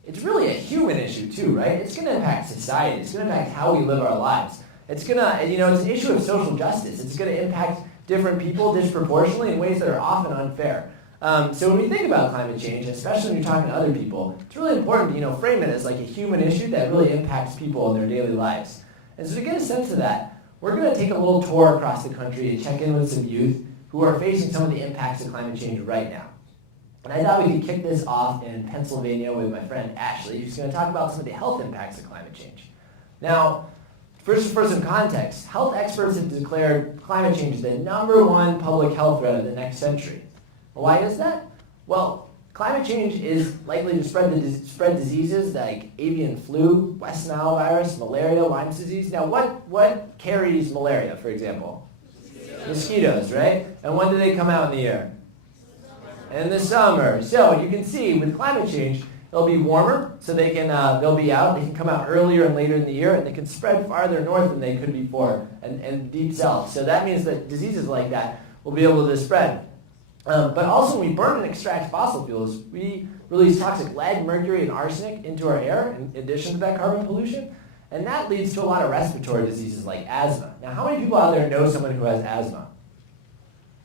it's really a human issue too, right? It's going to impact society. It's going to impact how we live our lives. It's going to, it's an issue of social justice. It's going to impact different people disproportionately in ways that are often unfair. So when we think about climate change, especially when you're talking to other people, it's really important to frame it as like a human issue that really impacts people in their daily lives. And so to get a sense of that, we're going to take a little tour across the country and check in with some youth who are facing some of the impacts of climate change right now. And I thought we could kick this off in Pennsylvania with my friend Ashley, who's going to talk about some of the health impacts of climate change. Now, first for some context, health experts have declared climate change the #1 public health threat of the next century. Why is that? Well, climate change is likely to spread diseases like avian flu, West Nile virus, malaria, Lyme's disease. Now, what carries malaria, for example? Mosquitoes, right? And when do they come out in the air? In the summer. So you can see with climate change, they'll be warmer, so they'll be out. They can come out earlier and later in the year, and they can spread farther north than they could before, and deep south. So that means that diseases like that will be able to spread. But also, when we burn and extract fossil fuels, we release toxic lead, mercury, and arsenic into our air, in addition to that carbon pollution, and that leads to a lot of respiratory diseases like asthma. Now, how many people out there know someone who has asthma?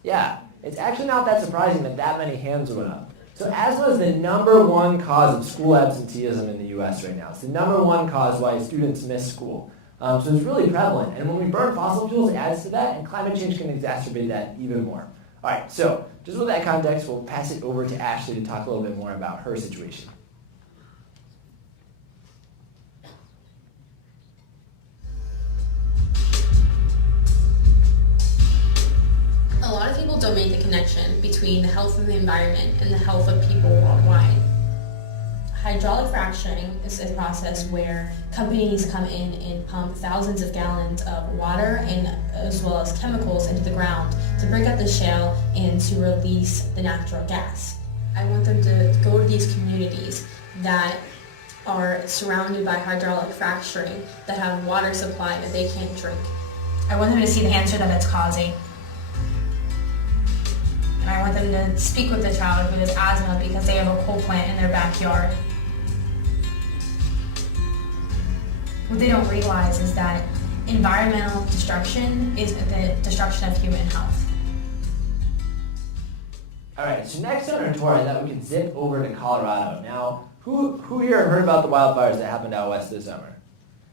Yeah, it's actually not that surprising that many hands went up. So asthma is the #1 cause of school absenteeism in the U.S. right now. It's the #1 cause why students miss school. So it's really prevalent. And when we burn fossil fuels, it adds to that, and climate change can exacerbate that even more. All right, so just with that context, we'll pass it over to Ashley to talk a little bit more about her situation. A lot of people don't make the connection between the health of the environment and the health of people worldwide. Hydraulic fracturing is a process where companies come in and pump thousands of gallons of water and as well as chemicals into the ground to break up the shale and to release the natural gas. I want them to go to these communities that are surrounded by hydraulic fracturing, that have water supply that they can't drink. I want them to see the cancer that it's causing. And I want them to speak with the child who has asthma because they have a coal plant in their backyard. What they don't realize is that environmental destruction is the destruction of human health. All right, so next on our tour, I thought we could zip over to Colorado. Now, who here heard about the wildfires that happened out west this summer?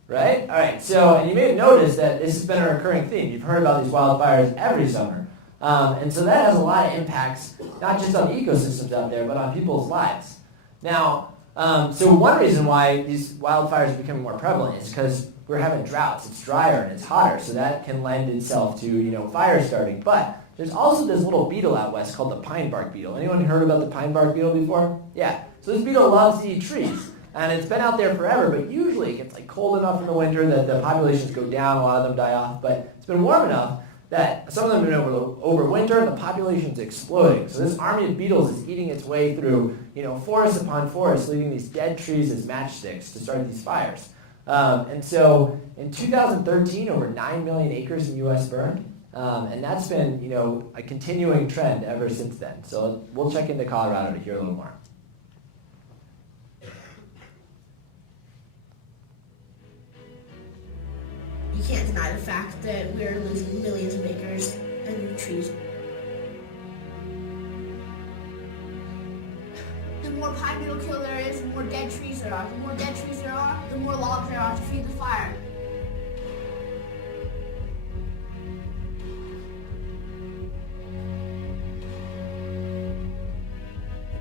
Right? All right, so, and you may have noticed that this has been a recurring theme. You've heard about these wildfires every summer. And so that has a lot of impacts, not just on the ecosystems out there, but on people's lives. Now, so one reason why these wildfires are becoming more prevalent is because we're having droughts. It's drier and it's hotter, so that can lend itself to, fire starting. But there's also this little beetle out west called the pine bark beetle. Anyone heard about the pine bark beetle before? Yeah. So this beetle loves to eat trees, and it's been out there forever, but usually it gets cold enough in the winter that the populations go down, a lot of them die off, but it's been warm enough that some of them have been overwinter, and the population's exploding. So this army of beetles is eating its way through, forest upon forest, leaving these dead trees as matchsticks to start these fires. And so in 2013, over 9 million acres in the U.S. burned. And that's been, a continuing trend ever since then. So we'll check into Colorado to hear a little more. You can't deny the fact that we're losing millions of acres and trees. The more pine beetle kill there is, the more dead trees there are. The more dead trees there are, the more logs there are to feed the fire.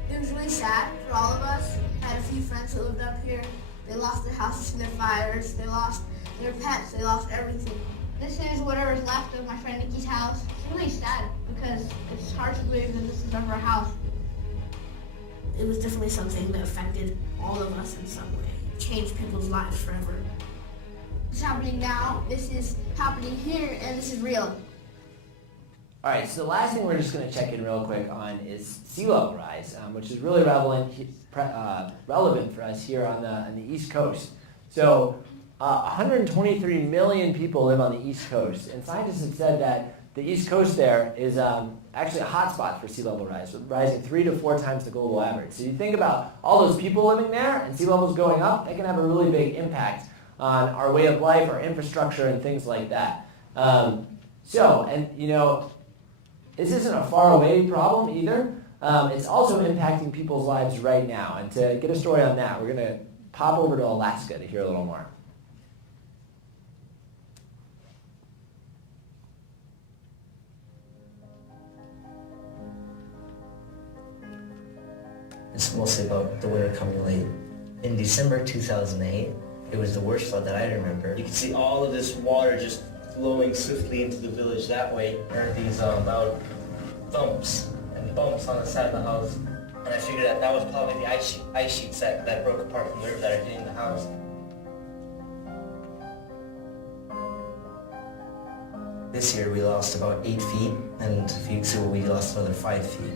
It was really sad for all of us. I had a few friends that lived up here. They lost their houses to their fires. They lost their pets. They lost everything. This is whatever's left of my friend Nikki's house. It's really sad because it's hard to believe that this is ever a house. It was definitely something that affected all of us in some way. It changed people's lives forever. It's happening now. This is happening here, and this is real. All right, so the last thing we're just going to check in real quick on is sea level rise, which is really relevant for us here on the East Coast. So 123 million people live on the East Coast, and scientists have said that the East Coast there is actually a hotspot for sea level rise, rising 3 to 4 times the global average. So you think about all those people living there and sea levels going up, they can have a really big impact on our way of life, our infrastructure, and things like that. This isn't a far away problem either. It's also impacting people's lives right now. And to get a story on that, we're going to pop over to Alaska to hear a little more. It's mostly about the winter coming late. In December 2008, it was the worst flood that I remember. You can see all of this water just flowing swiftly into the village that way. There are these loud thumps and bumps on the side of the house. And I figured that was probably the ice sheets that broke apart from the river that are hitting the house. This year we lost about 8 feet, and a few weeks ago we lost another 5 feet.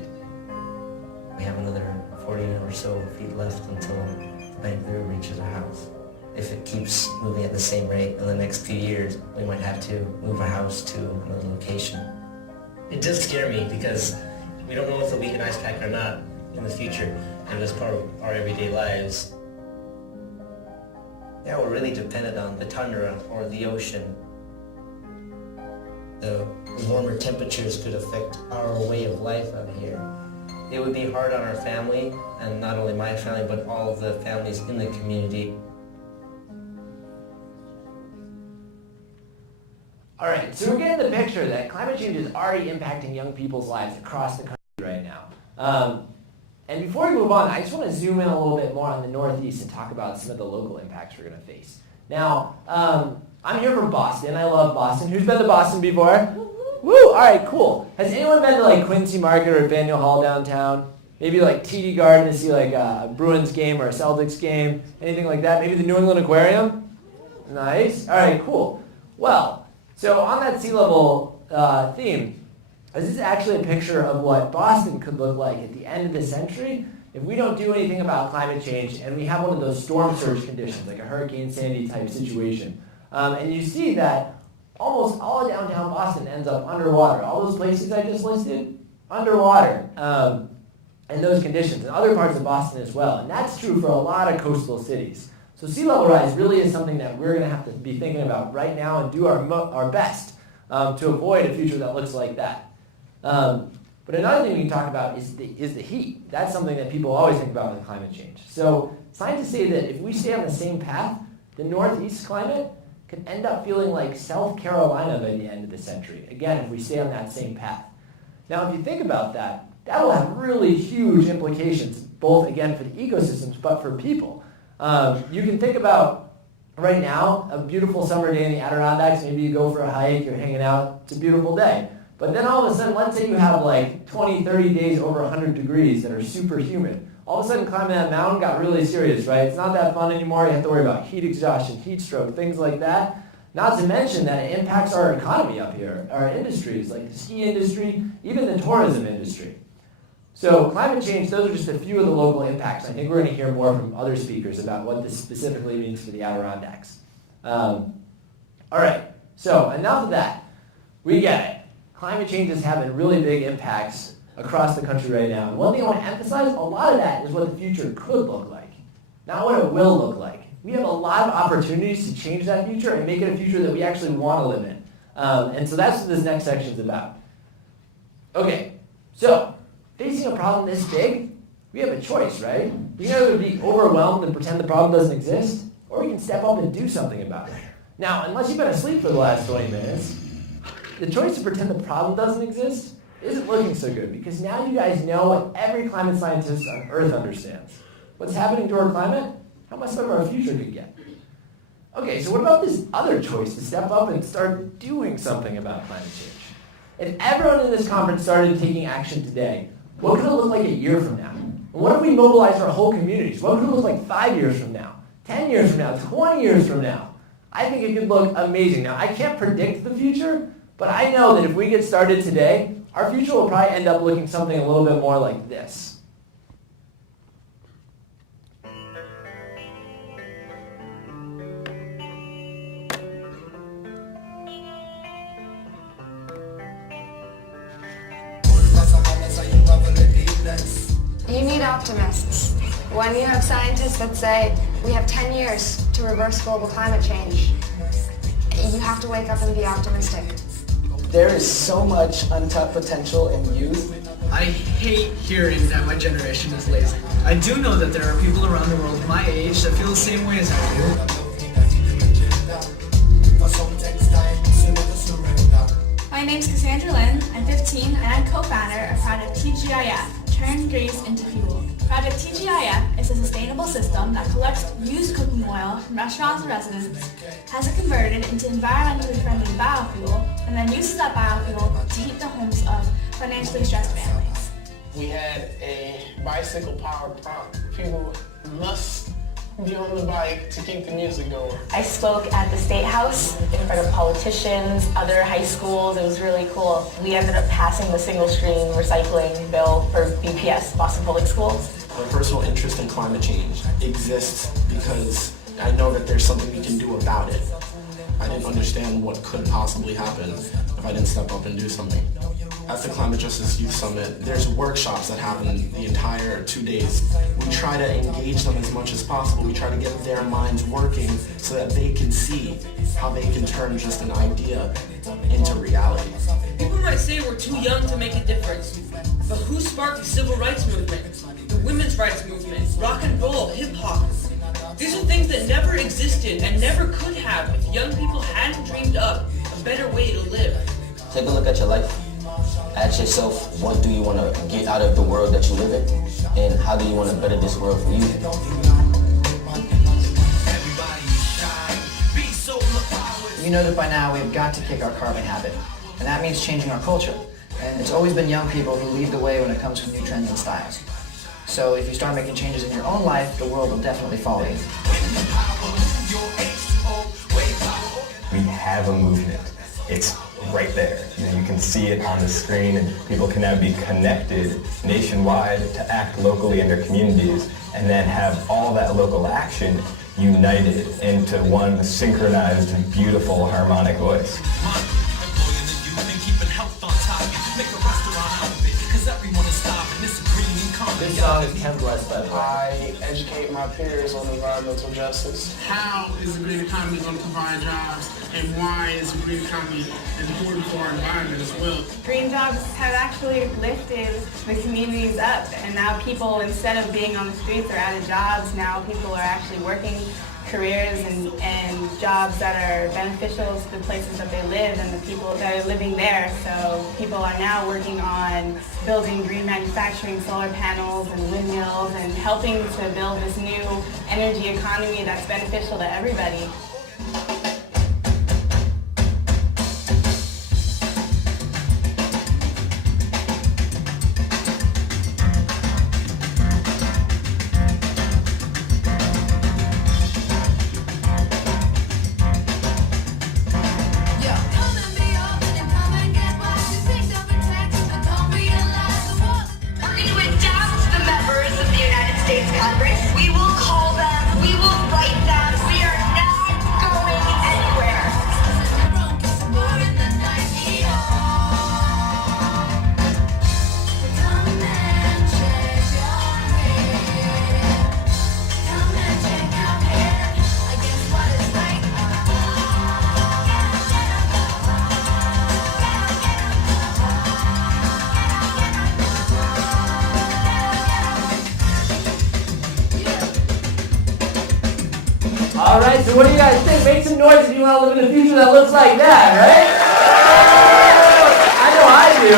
We have another 40 or so feet left until the bank of the river reaches our house. If it keeps moving at the same rate in the next few years, we might have to move our house to another location. It does scare me because we don't know if there'll be an ice pack or not in the future, and as part of our everyday lives. Yeah, we're really dependent on the tundra or the ocean. The warmer temperatures could affect our way of life out here. It would be hard on our family, and not only my family, but all of the families in the community. All right, so we're getting the picture that climate change is already impacting young people's lives across the country right now. And before we move on, I just want to zoom in a little bit more on the Northeast and talk about some of the local impacts we're going to face. Now, I'm here from Boston. I love Boston. Who's been to Boston before? Woo! All right, cool. Has anyone been to like Quincy Market or Faneuil Hall downtown? Maybe like TD Garden to see like a Bruins game or a Celtics game? Anything like that? Maybe the New England Aquarium? Nice. All right, cool. Well, so on that sea level theme, this is actually a picture of what Boston could look like at the end of the century if we don't do anything about climate change and we have one of those storm surge conditions, like a Hurricane Sandy type situation. And you see that almost all of downtown Boston ends up underwater. All those places I just listed, underwater in those conditions, and other parts of Boston as well. And that's true for a lot of coastal cities. So sea level rise really is something that we're going to have to be thinking about right now and do our best to avoid a future that looks like that. But another thing we can talk about is the heat. That's something that people always think about with climate change. So scientists say that if we stay on the same path, the Northeast climate could end up feeling like South Carolina by the end of the century. Again, if we stay on that same path. Now, if you think about that, that will have really huge implications, both, again, for the ecosystems, but for people. You can think about, right now, a beautiful summer day in the Adirondacks. Maybe you go for a hike, you're hanging out, it's a beautiful day. But then all of a sudden, let's say you have like 20, 30 days over 100 degrees that are super humid. All of a sudden, climbing that mountain got really serious, right? It's not that fun anymore. You have to worry about heat exhaustion, heat stroke, things like that. Not to mention that it impacts our economy up here, our industries, like the ski industry, even the tourism industry. So climate change, those are just a few of the local impacts. I think we're going to hear more from other speakers about what this specifically means for the Adirondacks. All right, so enough of that. We get it. Climate change is having really big impacts across the country right now. And one thing I want to emphasize, a lot of that is what the future could look like, not what it will look like. We have a lot of opportunities to change that future and make it a future that we actually want to live in. And so that's what this next section is about. Okay, so facing a problem this big, we have a choice, right? We can either be overwhelmed and pretend the problem doesn't exist, or we can step up and do something about it. Now, unless you've been asleep for the last 20 minutes, the choice to pretend the problem doesn't exist isn't looking so good, because now you guys know what every climate scientist on Earth understands. What's happening to our climate? How much better our future could get. Okay, so what about this other choice to step up and start doing something about climate change? If everyone in this conference started taking action today, what could it look like a year from now? And what if we mobilized our whole communities? What could it look like 5 years from now, 10 years from now, 20 years from now? I think it could look amazing. Now, I can't predict the future, but I know that if we get started today, our future will probably end up looking something a little bit more like this. You need optimists. When you have scientists that say, we have 10 years to reverse global climate change, you have to wake up and be optimistic. There is so much untapped potential in youth. I hate hearing that my generation is lazy. I do know that there are people around the world my age that feel the same way as I do. My name's Cassandra Lynn, I'm 15, and I'm co-founder of Project TGIF, Turn Grease into Fuel. Project TGIF is a sustainable system that collects used cooking oil from restaurants and residents, has it converted into environmentally friendly biofuel, and then uses that biofuel to heat the homes of financially stressed families. We had a bicycle-powered prom. People must be on the bike to keep the music going. I spoke at the State House in front of politicians, other high schools. It was really cool. We ended up passing the single-stream recycling bill for BPS, Boston Public Schools. My personal interest in climate change exists because I know that there's something we can do about it. I didn't understand what could possibly happen if I didn't step up and do something. At the Climate Justice Youth Summit, there's workshops that happen the entire 2 days. We try to engage them as much as possible. We try to get their minds working so that they can see how they can turn just an idea into reality. People might say we're too young to make a difference, but who sparked the civil rights movement, the women's rights movement, rock and roll, hip-hop? These are things that never existed and never could have if young people hadn't dreamed up a better way to live. Take a look at your life. Ask yourself, what do you want to get out of the world that you live in? And how do you want to better this world for you? You know that by now we've got to kick our carbon habit. And that means changing our culture. And it's always been young people who lead the way when it comes to new trends and styles. So if you start making changes in your own life, the world will definitely follow you. We have a movement. It's right there. You can see it on the screen, and people can now be connected nationwide to act locally in their communities, and then have all that local action united into one synchronized, beautiful, harmonic voice. This song is 10 blessed by the way. I educate my peers on environmental justice. How is the green economy going to provide jobs, and why is the green economy important for our environment as well? Green jobs have actually lifted the communities up, and now people, instead of being on the streets, are out of jobs. Now people are actually working careers and jobs that are beneficial to the places that they live and the people that are living there. So people are now working on building green manufacturing, solar panels and windmills, and helping to build this new energy economy that's beneficial to everybody. right, so what do you guys think? Make some noise if you want to live in a future that looks like that, right? I know I do.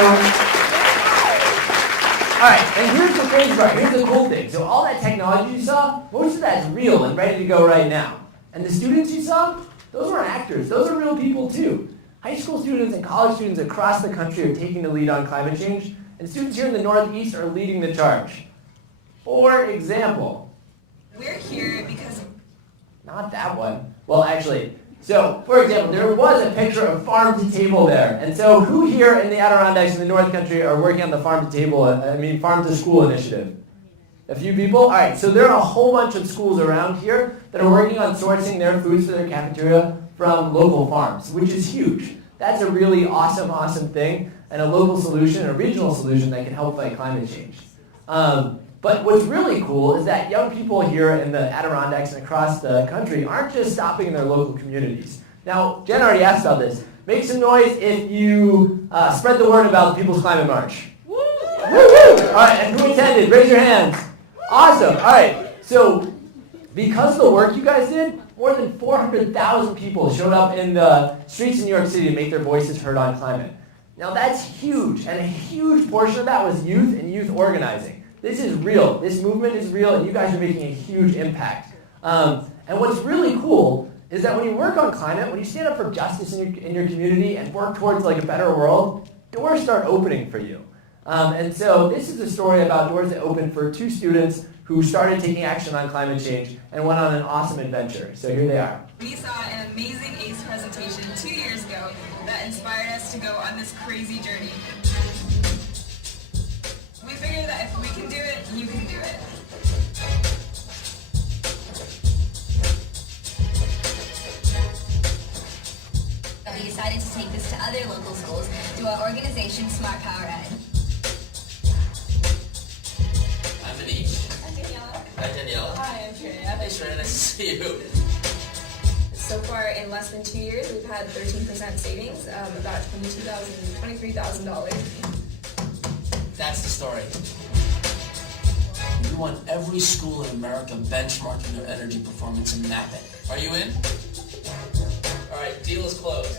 All right, and here's the crazy part. Here's the cool thing. So all that technology you saw, most of that's real and ready to go right now. And the students you saw, those weren't actors. Those are real people too. High school students and college students across the country are taking the lead on climate change, and students here in the Northeast are leading the charge. For example, we're here because... Not that one. Well, actually, so, for example, there was a picture of farm to table there. And so who here in the Adirondacks in the North Country are working on the farm to school initiative? A few people? All right, so there are a whole bunch of schools around here that are working on sourcing their foods for their cafeteria from local farms, which is huge. That's a really awesome, awesome thing, and a local solution, a regional solution that can help fight climate change. But what's really cool is that young people here in the Adirondacks and across the country aren't just stopping in their local communities. Now, Jen already asked about this. Make some noise if you spread the word about the People's Climate March. Woo! All right, and who attended? Raise your hands. Awesome. All right, so because of the work you guys did, more than 400,000 people showed up in the streets in New York City to make their voices heard on climate. Now, that's huge, and a huge portion of that was youth and youth organizing. This is real. This movement is real, and you guys are making a huge impact. And what's really cool is that when you work on climate, when you stand up for justice in your community and work towards like a better world, doors start opening for you. And so this is a story about doors that opened for two students who started taking action on climate change and went on an awesome adventure. So here they are. We saw an amazing AYCS presentation 2 years ago that inspired us to go on this crazy journey. We figured that if we can do it, you can do it. We decided to take this to other local schools through our organization, Smart Power Ed. I'm Manish. I'm Daniela. Hi, Danielle. Hi, I'm Trina. Thanks, very nice to see you. So far, in less than 2 years, we've had 13% savings, about $23,000. That's the story. We want every school in America benchmarking their energy performance and map it. Are you in? All right, deal is closed.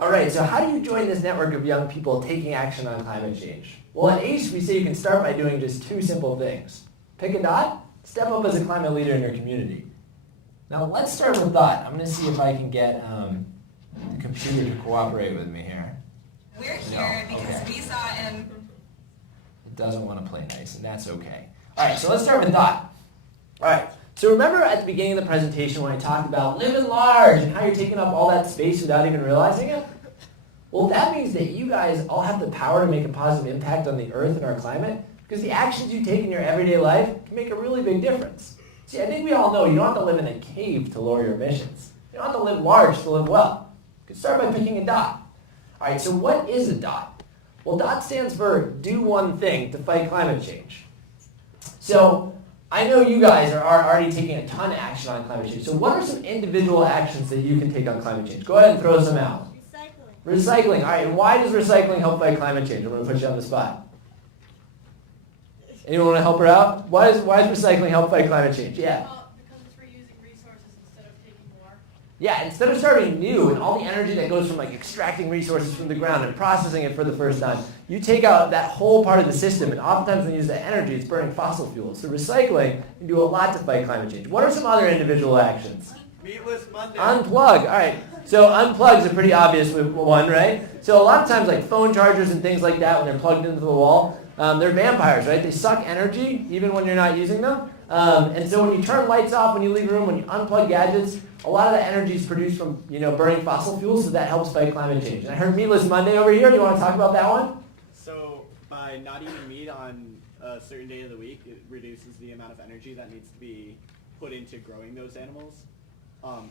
All right, so how do you join this network of young people taking action on climate change? Well, at AYCS, we say you can start by doing just two simple things. Pick a dot, step up as a climate leader in your community. Now, let's start with dot. I'm going to see if I can get the computer to cooperate with me here. We're here because we saw It doesn't want to play nice, and that's okay. All right, so let's start with dot. All right, so remember at the beginning of the presentation when I talked about living large and how you're taking up all that space without even realizing it? Well, that means that you guys all have the power to make a positive impact on the earth and our climate, because the actions you take in your everyday life can make a really big difference. See, I think we all know you don't have to live in a cave to lower your emissions. You don't have to live large to live well. You can start by picking a dot. All right, so what is a dot? Well, DOT stands for do one thing to fight climate change. So I know you guys are already taking a ton of action on climate change. So what are some individual actions that you can take on climate change? Go ahead and throw some out. Recycling. All right, and why does recycling help fight climate change? I'm going to put you on the spot. Anyone want to help her out? Why does recycling help fight climate change? Yeah. Because it's reusing resources instead of taking more. Yeah, instead of starting new and all the energy that goes from like extracting resources from the ground and processing it for the first time, you take out that whole part of the system, and oftentimes when you use that energy, it's burning fossil fuels. So recycling can do a lot to fight climate change. What are some other individual actions? Meatless Monday. Unplug. All right. So unplug is a pretty obvious one, right? So a lot of times like phone chargers and things like that, when they're plugged into the wall, they're vampires, right? They suck energy even when you're not using them. And so when you turn lights off, when you leave a room, when you unplug gadgets, a lot of that energy is produced from burning fossil fuels, so that helps fight climate change. And I heard Meatless Monday over here. Do you want to talk about that one? So by not eating meat on a certain day of the week, it reduces the amount of energy that needs to be put into growing those animals.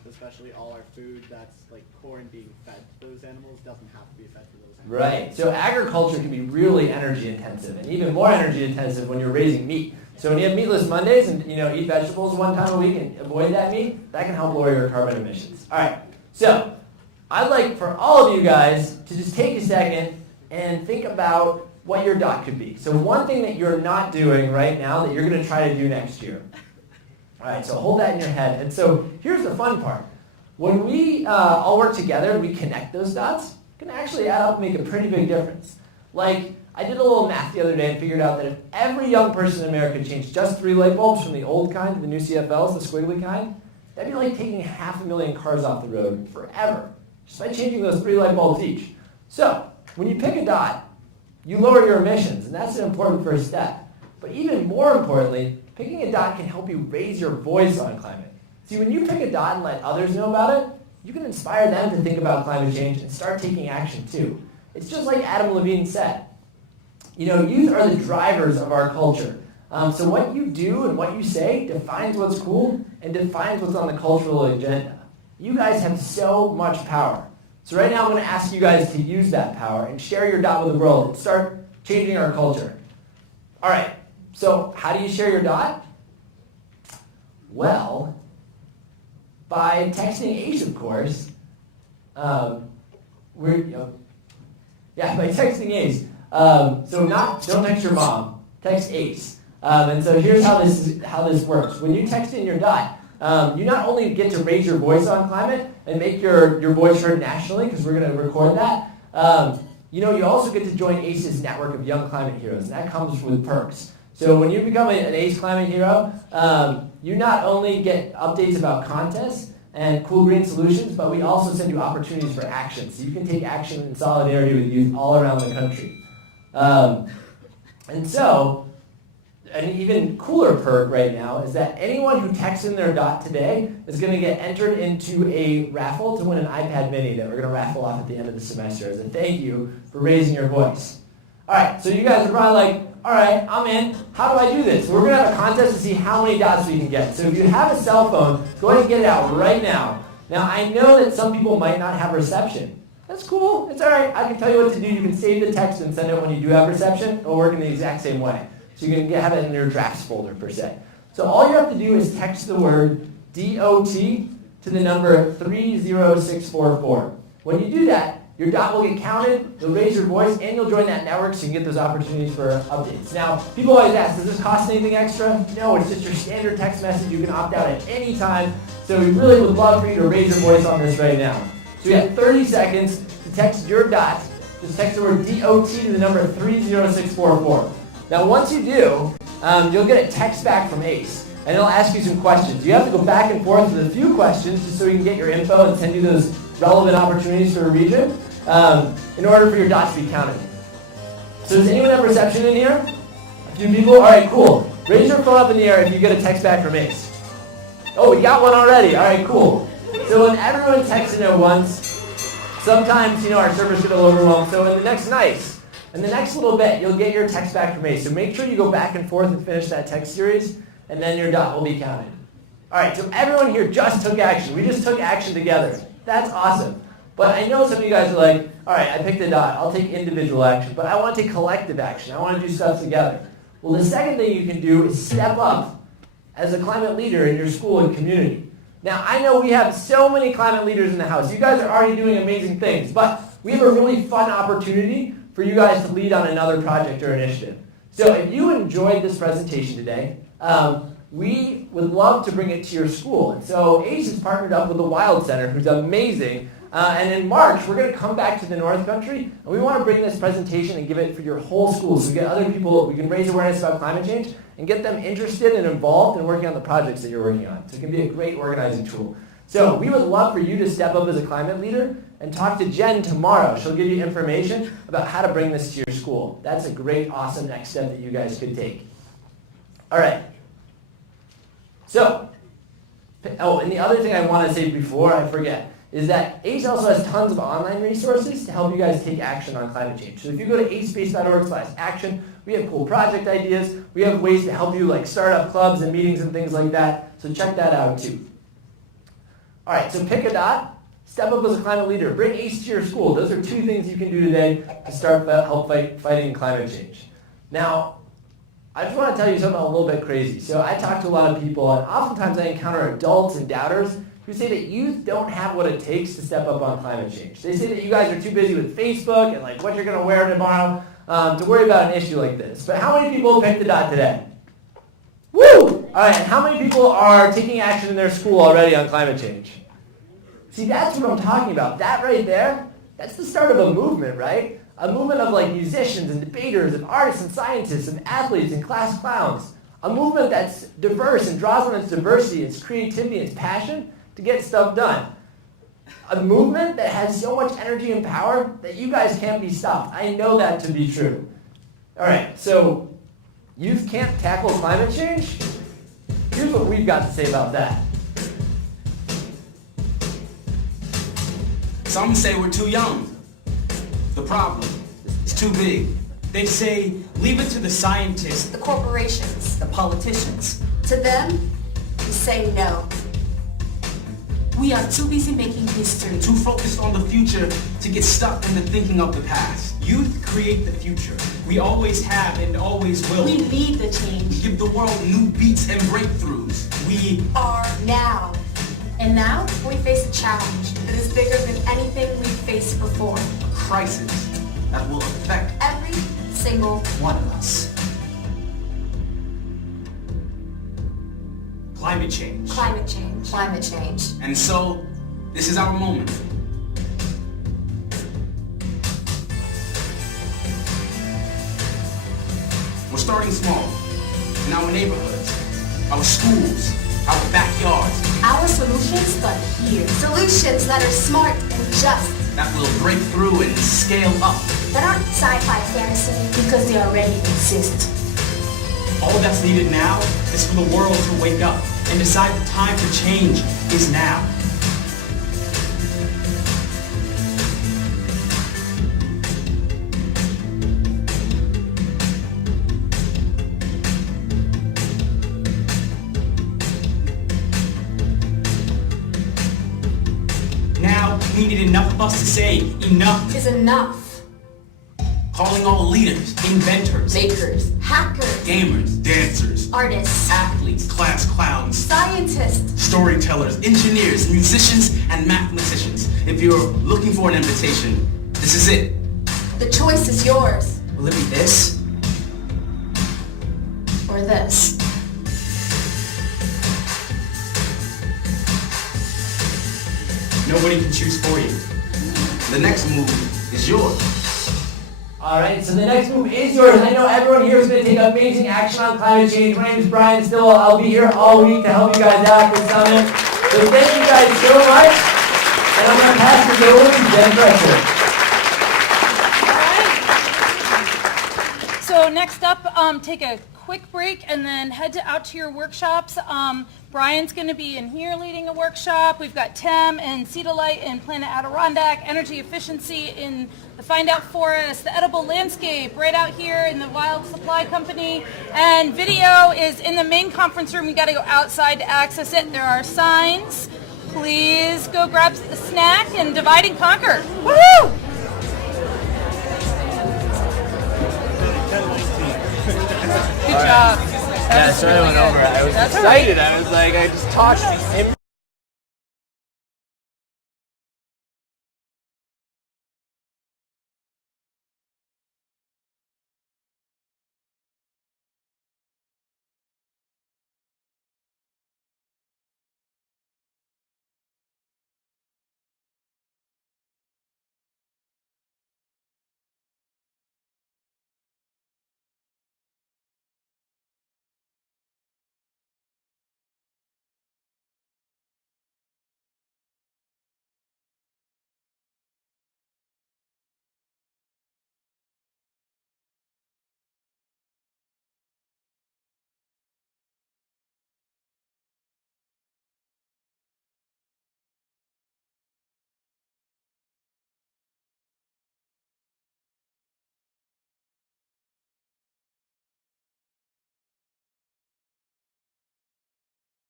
Especially all our food that's like corn being fed to those animals doesn't have to be fed to those animals. Right. So agriculture can be really energy intensive, and even more energy intensive when you're raising meat. So when you have Meatless Mondays and eat vegetables one time a week and avoid that meat, that can help lower your carbon emissions. All right. So I'd like for all of you guys to just take a second and think about what your dot could be. So one thing that you're not doing right now that you're going to try to do next year. All right, so hold that in your head. And so here's the fun part. When we all work together and we connect those dots, it can actually add up and make a pretty big difference. Like, I did a little math the other day and figured out that if every young person in America changed just 3 light bulbs from the old kind to the new CFLs, the squiggly kind, that'd be like taking 500,000 cars off the road forever, just by changing those 3 light bulbs each. So, when you pick a dot, you lower your emissions, and that's an important first step. But even more importantly, picking a dot can help you raise your voice on climate. See, when you pick a dot and let others know about it, you can inspire them to think about climate change and start taking action too. It's just like Adam Levine said. You know, youth are the drivers of our culture. So what you do and what you say defines what's cool and defines what's on the cultural agenda. You guys have so much power. So right now I'm going to ask you guys to use that power and share your dot with the world and start changing our culture. All right, so how do you share your dot? Well, by texting ACE, of course. By texting ACE. Don't text your mom. Text ACE. And so here's how this works. When you text in your dot, you not only get to raise your voice on climate and make your voice heard nationally, because we're going to record that. You also get to join ACE's network of young climate heroes, and that comes with perks. So when you become an ACE climate hero, you not only get updates about contests and cool green solutions, but we also send you opportunities for action. So you can take action in solidarity with youth all around the country. An even cooler perk right now is that anyone who texts in their dot today is going to get entered into a raffle to win an iPad mini that we're going to raffle off at the end of the semester as a thank you for raising your voice. All right, so you guys are probably like, all right, I'm in. How do I do this? We're going to have a contest to see how many dots we can get. So if you have a cell phone, go ahead and get it out right now. Now, I know that some people might not have reception. That's cool. It's all right. I can tell you what to do. You can save the text and send it when you do have reception. It'll work in the exact same way. So you can have it in your drafts folder, per se. So all you have to do is text the word DOT to the number 30644. When you do that, your dot will get counted, you'll raise your voice, and you'll join that network so you can get those opportunities for updates. Now, people always ask, does this cost anything extra? No, it's just your standard text message. You can opt out at any time. So we really would love for you to raise your voice on this right now. So you have 30 seconds to text your dot. Just text the word DOT to the number 30644. Now, once you do, you'll get a text back from ACE, and it'll ask you some questions. You have to go back and forth with a few questions just so we can get your info and send you those relevant opportunities for a region in order for your dots to be counted. So does anyone have reception in here? A few people? All right, cool. Raise your phone up in the air if you get a text back from ACE. Oh, we got one already. All right, cool. So when everyone texts in at once, sometimes, our servers get a little overwhelmed. So in the next little bit, you'll get your text back from ACE. So make sure you go back and forth and finish that text series, and then your dot will be counted. All right, so everyone here just took action. We just took action together. That's awesome. But I know some of you guys are like, all right, I picked a dot. I'll take individual action, but I want to take collective action. I want to do stuff together. Well, the second thing you can do is step up as a climate leader in your school and community. Now, I know we have so many climate leaders in the house. You guys are already doing amazing things, but we have a really fun opportunity for you guys to lead on another project or initiative. So if you enjoyed this presentation today, we would love to bring it to your school. And so ACE has partnered up with the Wild Center, who's amazing. And in March, we're going to come back to the North Country, and we want to bring this presentation and give it for your whole school. So we get other people, we can raise awareness about climate change and get them interested and involved in working on the projects that you're working on. So it can be a great organizing tool. So we would love for you to step up as a climate leader and talk to Jen tomorrow. She'll give you information about how to bring this to your school. That's a great, awesome next step that you guys could take. All right. So, and the other thing I want to say before I forget is that ACE also has tons of online resources to help you guys take action on climate change. So if you go to acespace.org/action, we have cool project ideas. We have ways to help you start up clubs and meetings and things like that. So check that out too. All right, so pick a dot. Step up as a climate leader. Bring ACE to your school. Those are 2 things you can do today to start fighting climate change. Now, I just want to tell you something a little bit crazy. So I talk to a lot of people, and oftentimes I encounter adults and doubters who who say that youth don't have what it takes to step up on climate change. They say that you guys are too busy with Facebook and like what you're going to wear tomorrow to worry about an issue like this. But how many people picked the dot today? Woo! All right, and how many people are taking action in their school already on climate change? See, that's what I'm talking about. That right there, that's the start of a movement, right? A movement of like musicians and debaters and artists and scientists and athletes and class clowns. A movement that's diverse and draws on its diversity, its creativity, its passion to get stuff done. A movement that has so much energy and power that you guys can't be stopped. I know that to be true. All right, so youth can't tackle climate change? Here's what we've got to say about that. Some say we're too young. The problem is too big. They say, leave it to the scientists, the corporations, the politicians. To them, we say no. We are too busy making history. Too focused on the future to get stuck in the thinking of the past. Youth create the future. We always have and always will. We lead the change. We give the world new beats and breakthroughs. We are now. And now we face a challenge that is bigger than anything we've faced before. A crisis that will affect every single one of us. Climate change. Climate change. Climate change. And so, this is our moment. We're starting small. In our neighborhoods, our schools, our backyards. Our solutions start here. Solutions that are smart and just. That will break through and scale up. That aren't sci-fi fantasy because they already exist. All that's needed now is for the world to wake up and decide the time for change is now. Now we need enough of us to say enough is enough. Calling all leaders, inventors, makers, hackers, gamers, dancers, artists, athletes, class clowns, scientists, storytellers, engineers, musicians, and mathematicians. If you're looking for an invitation, this is it. The choice is yours. Will it be this? Or this? Nobody can choose for you. The next move is yours. All right, so the next move is yours. I know everyone here is going to take amazing action on climate change. My name is Brian Stilwell. I'll be here all week to help you guys out at this summit. So thank you guys so much. And I'm going to pass this over to Jen Kretser. So next up, take a quick break and then head out to your workshops. Brian's going to be in here leading a workshop. We've got Tim and Cita-Light and Planet Adirondack, energy efficiency in the Find Out Forest, the edible landscape right out here in the Wild Supply Company. And video is in the main conference room. You got to go outside to access it. There are signs. Please go grab the snack and divide and conquer. Woohoo! Good job. Yeah, sorry I went over. I was excited. I was like, I just talked him.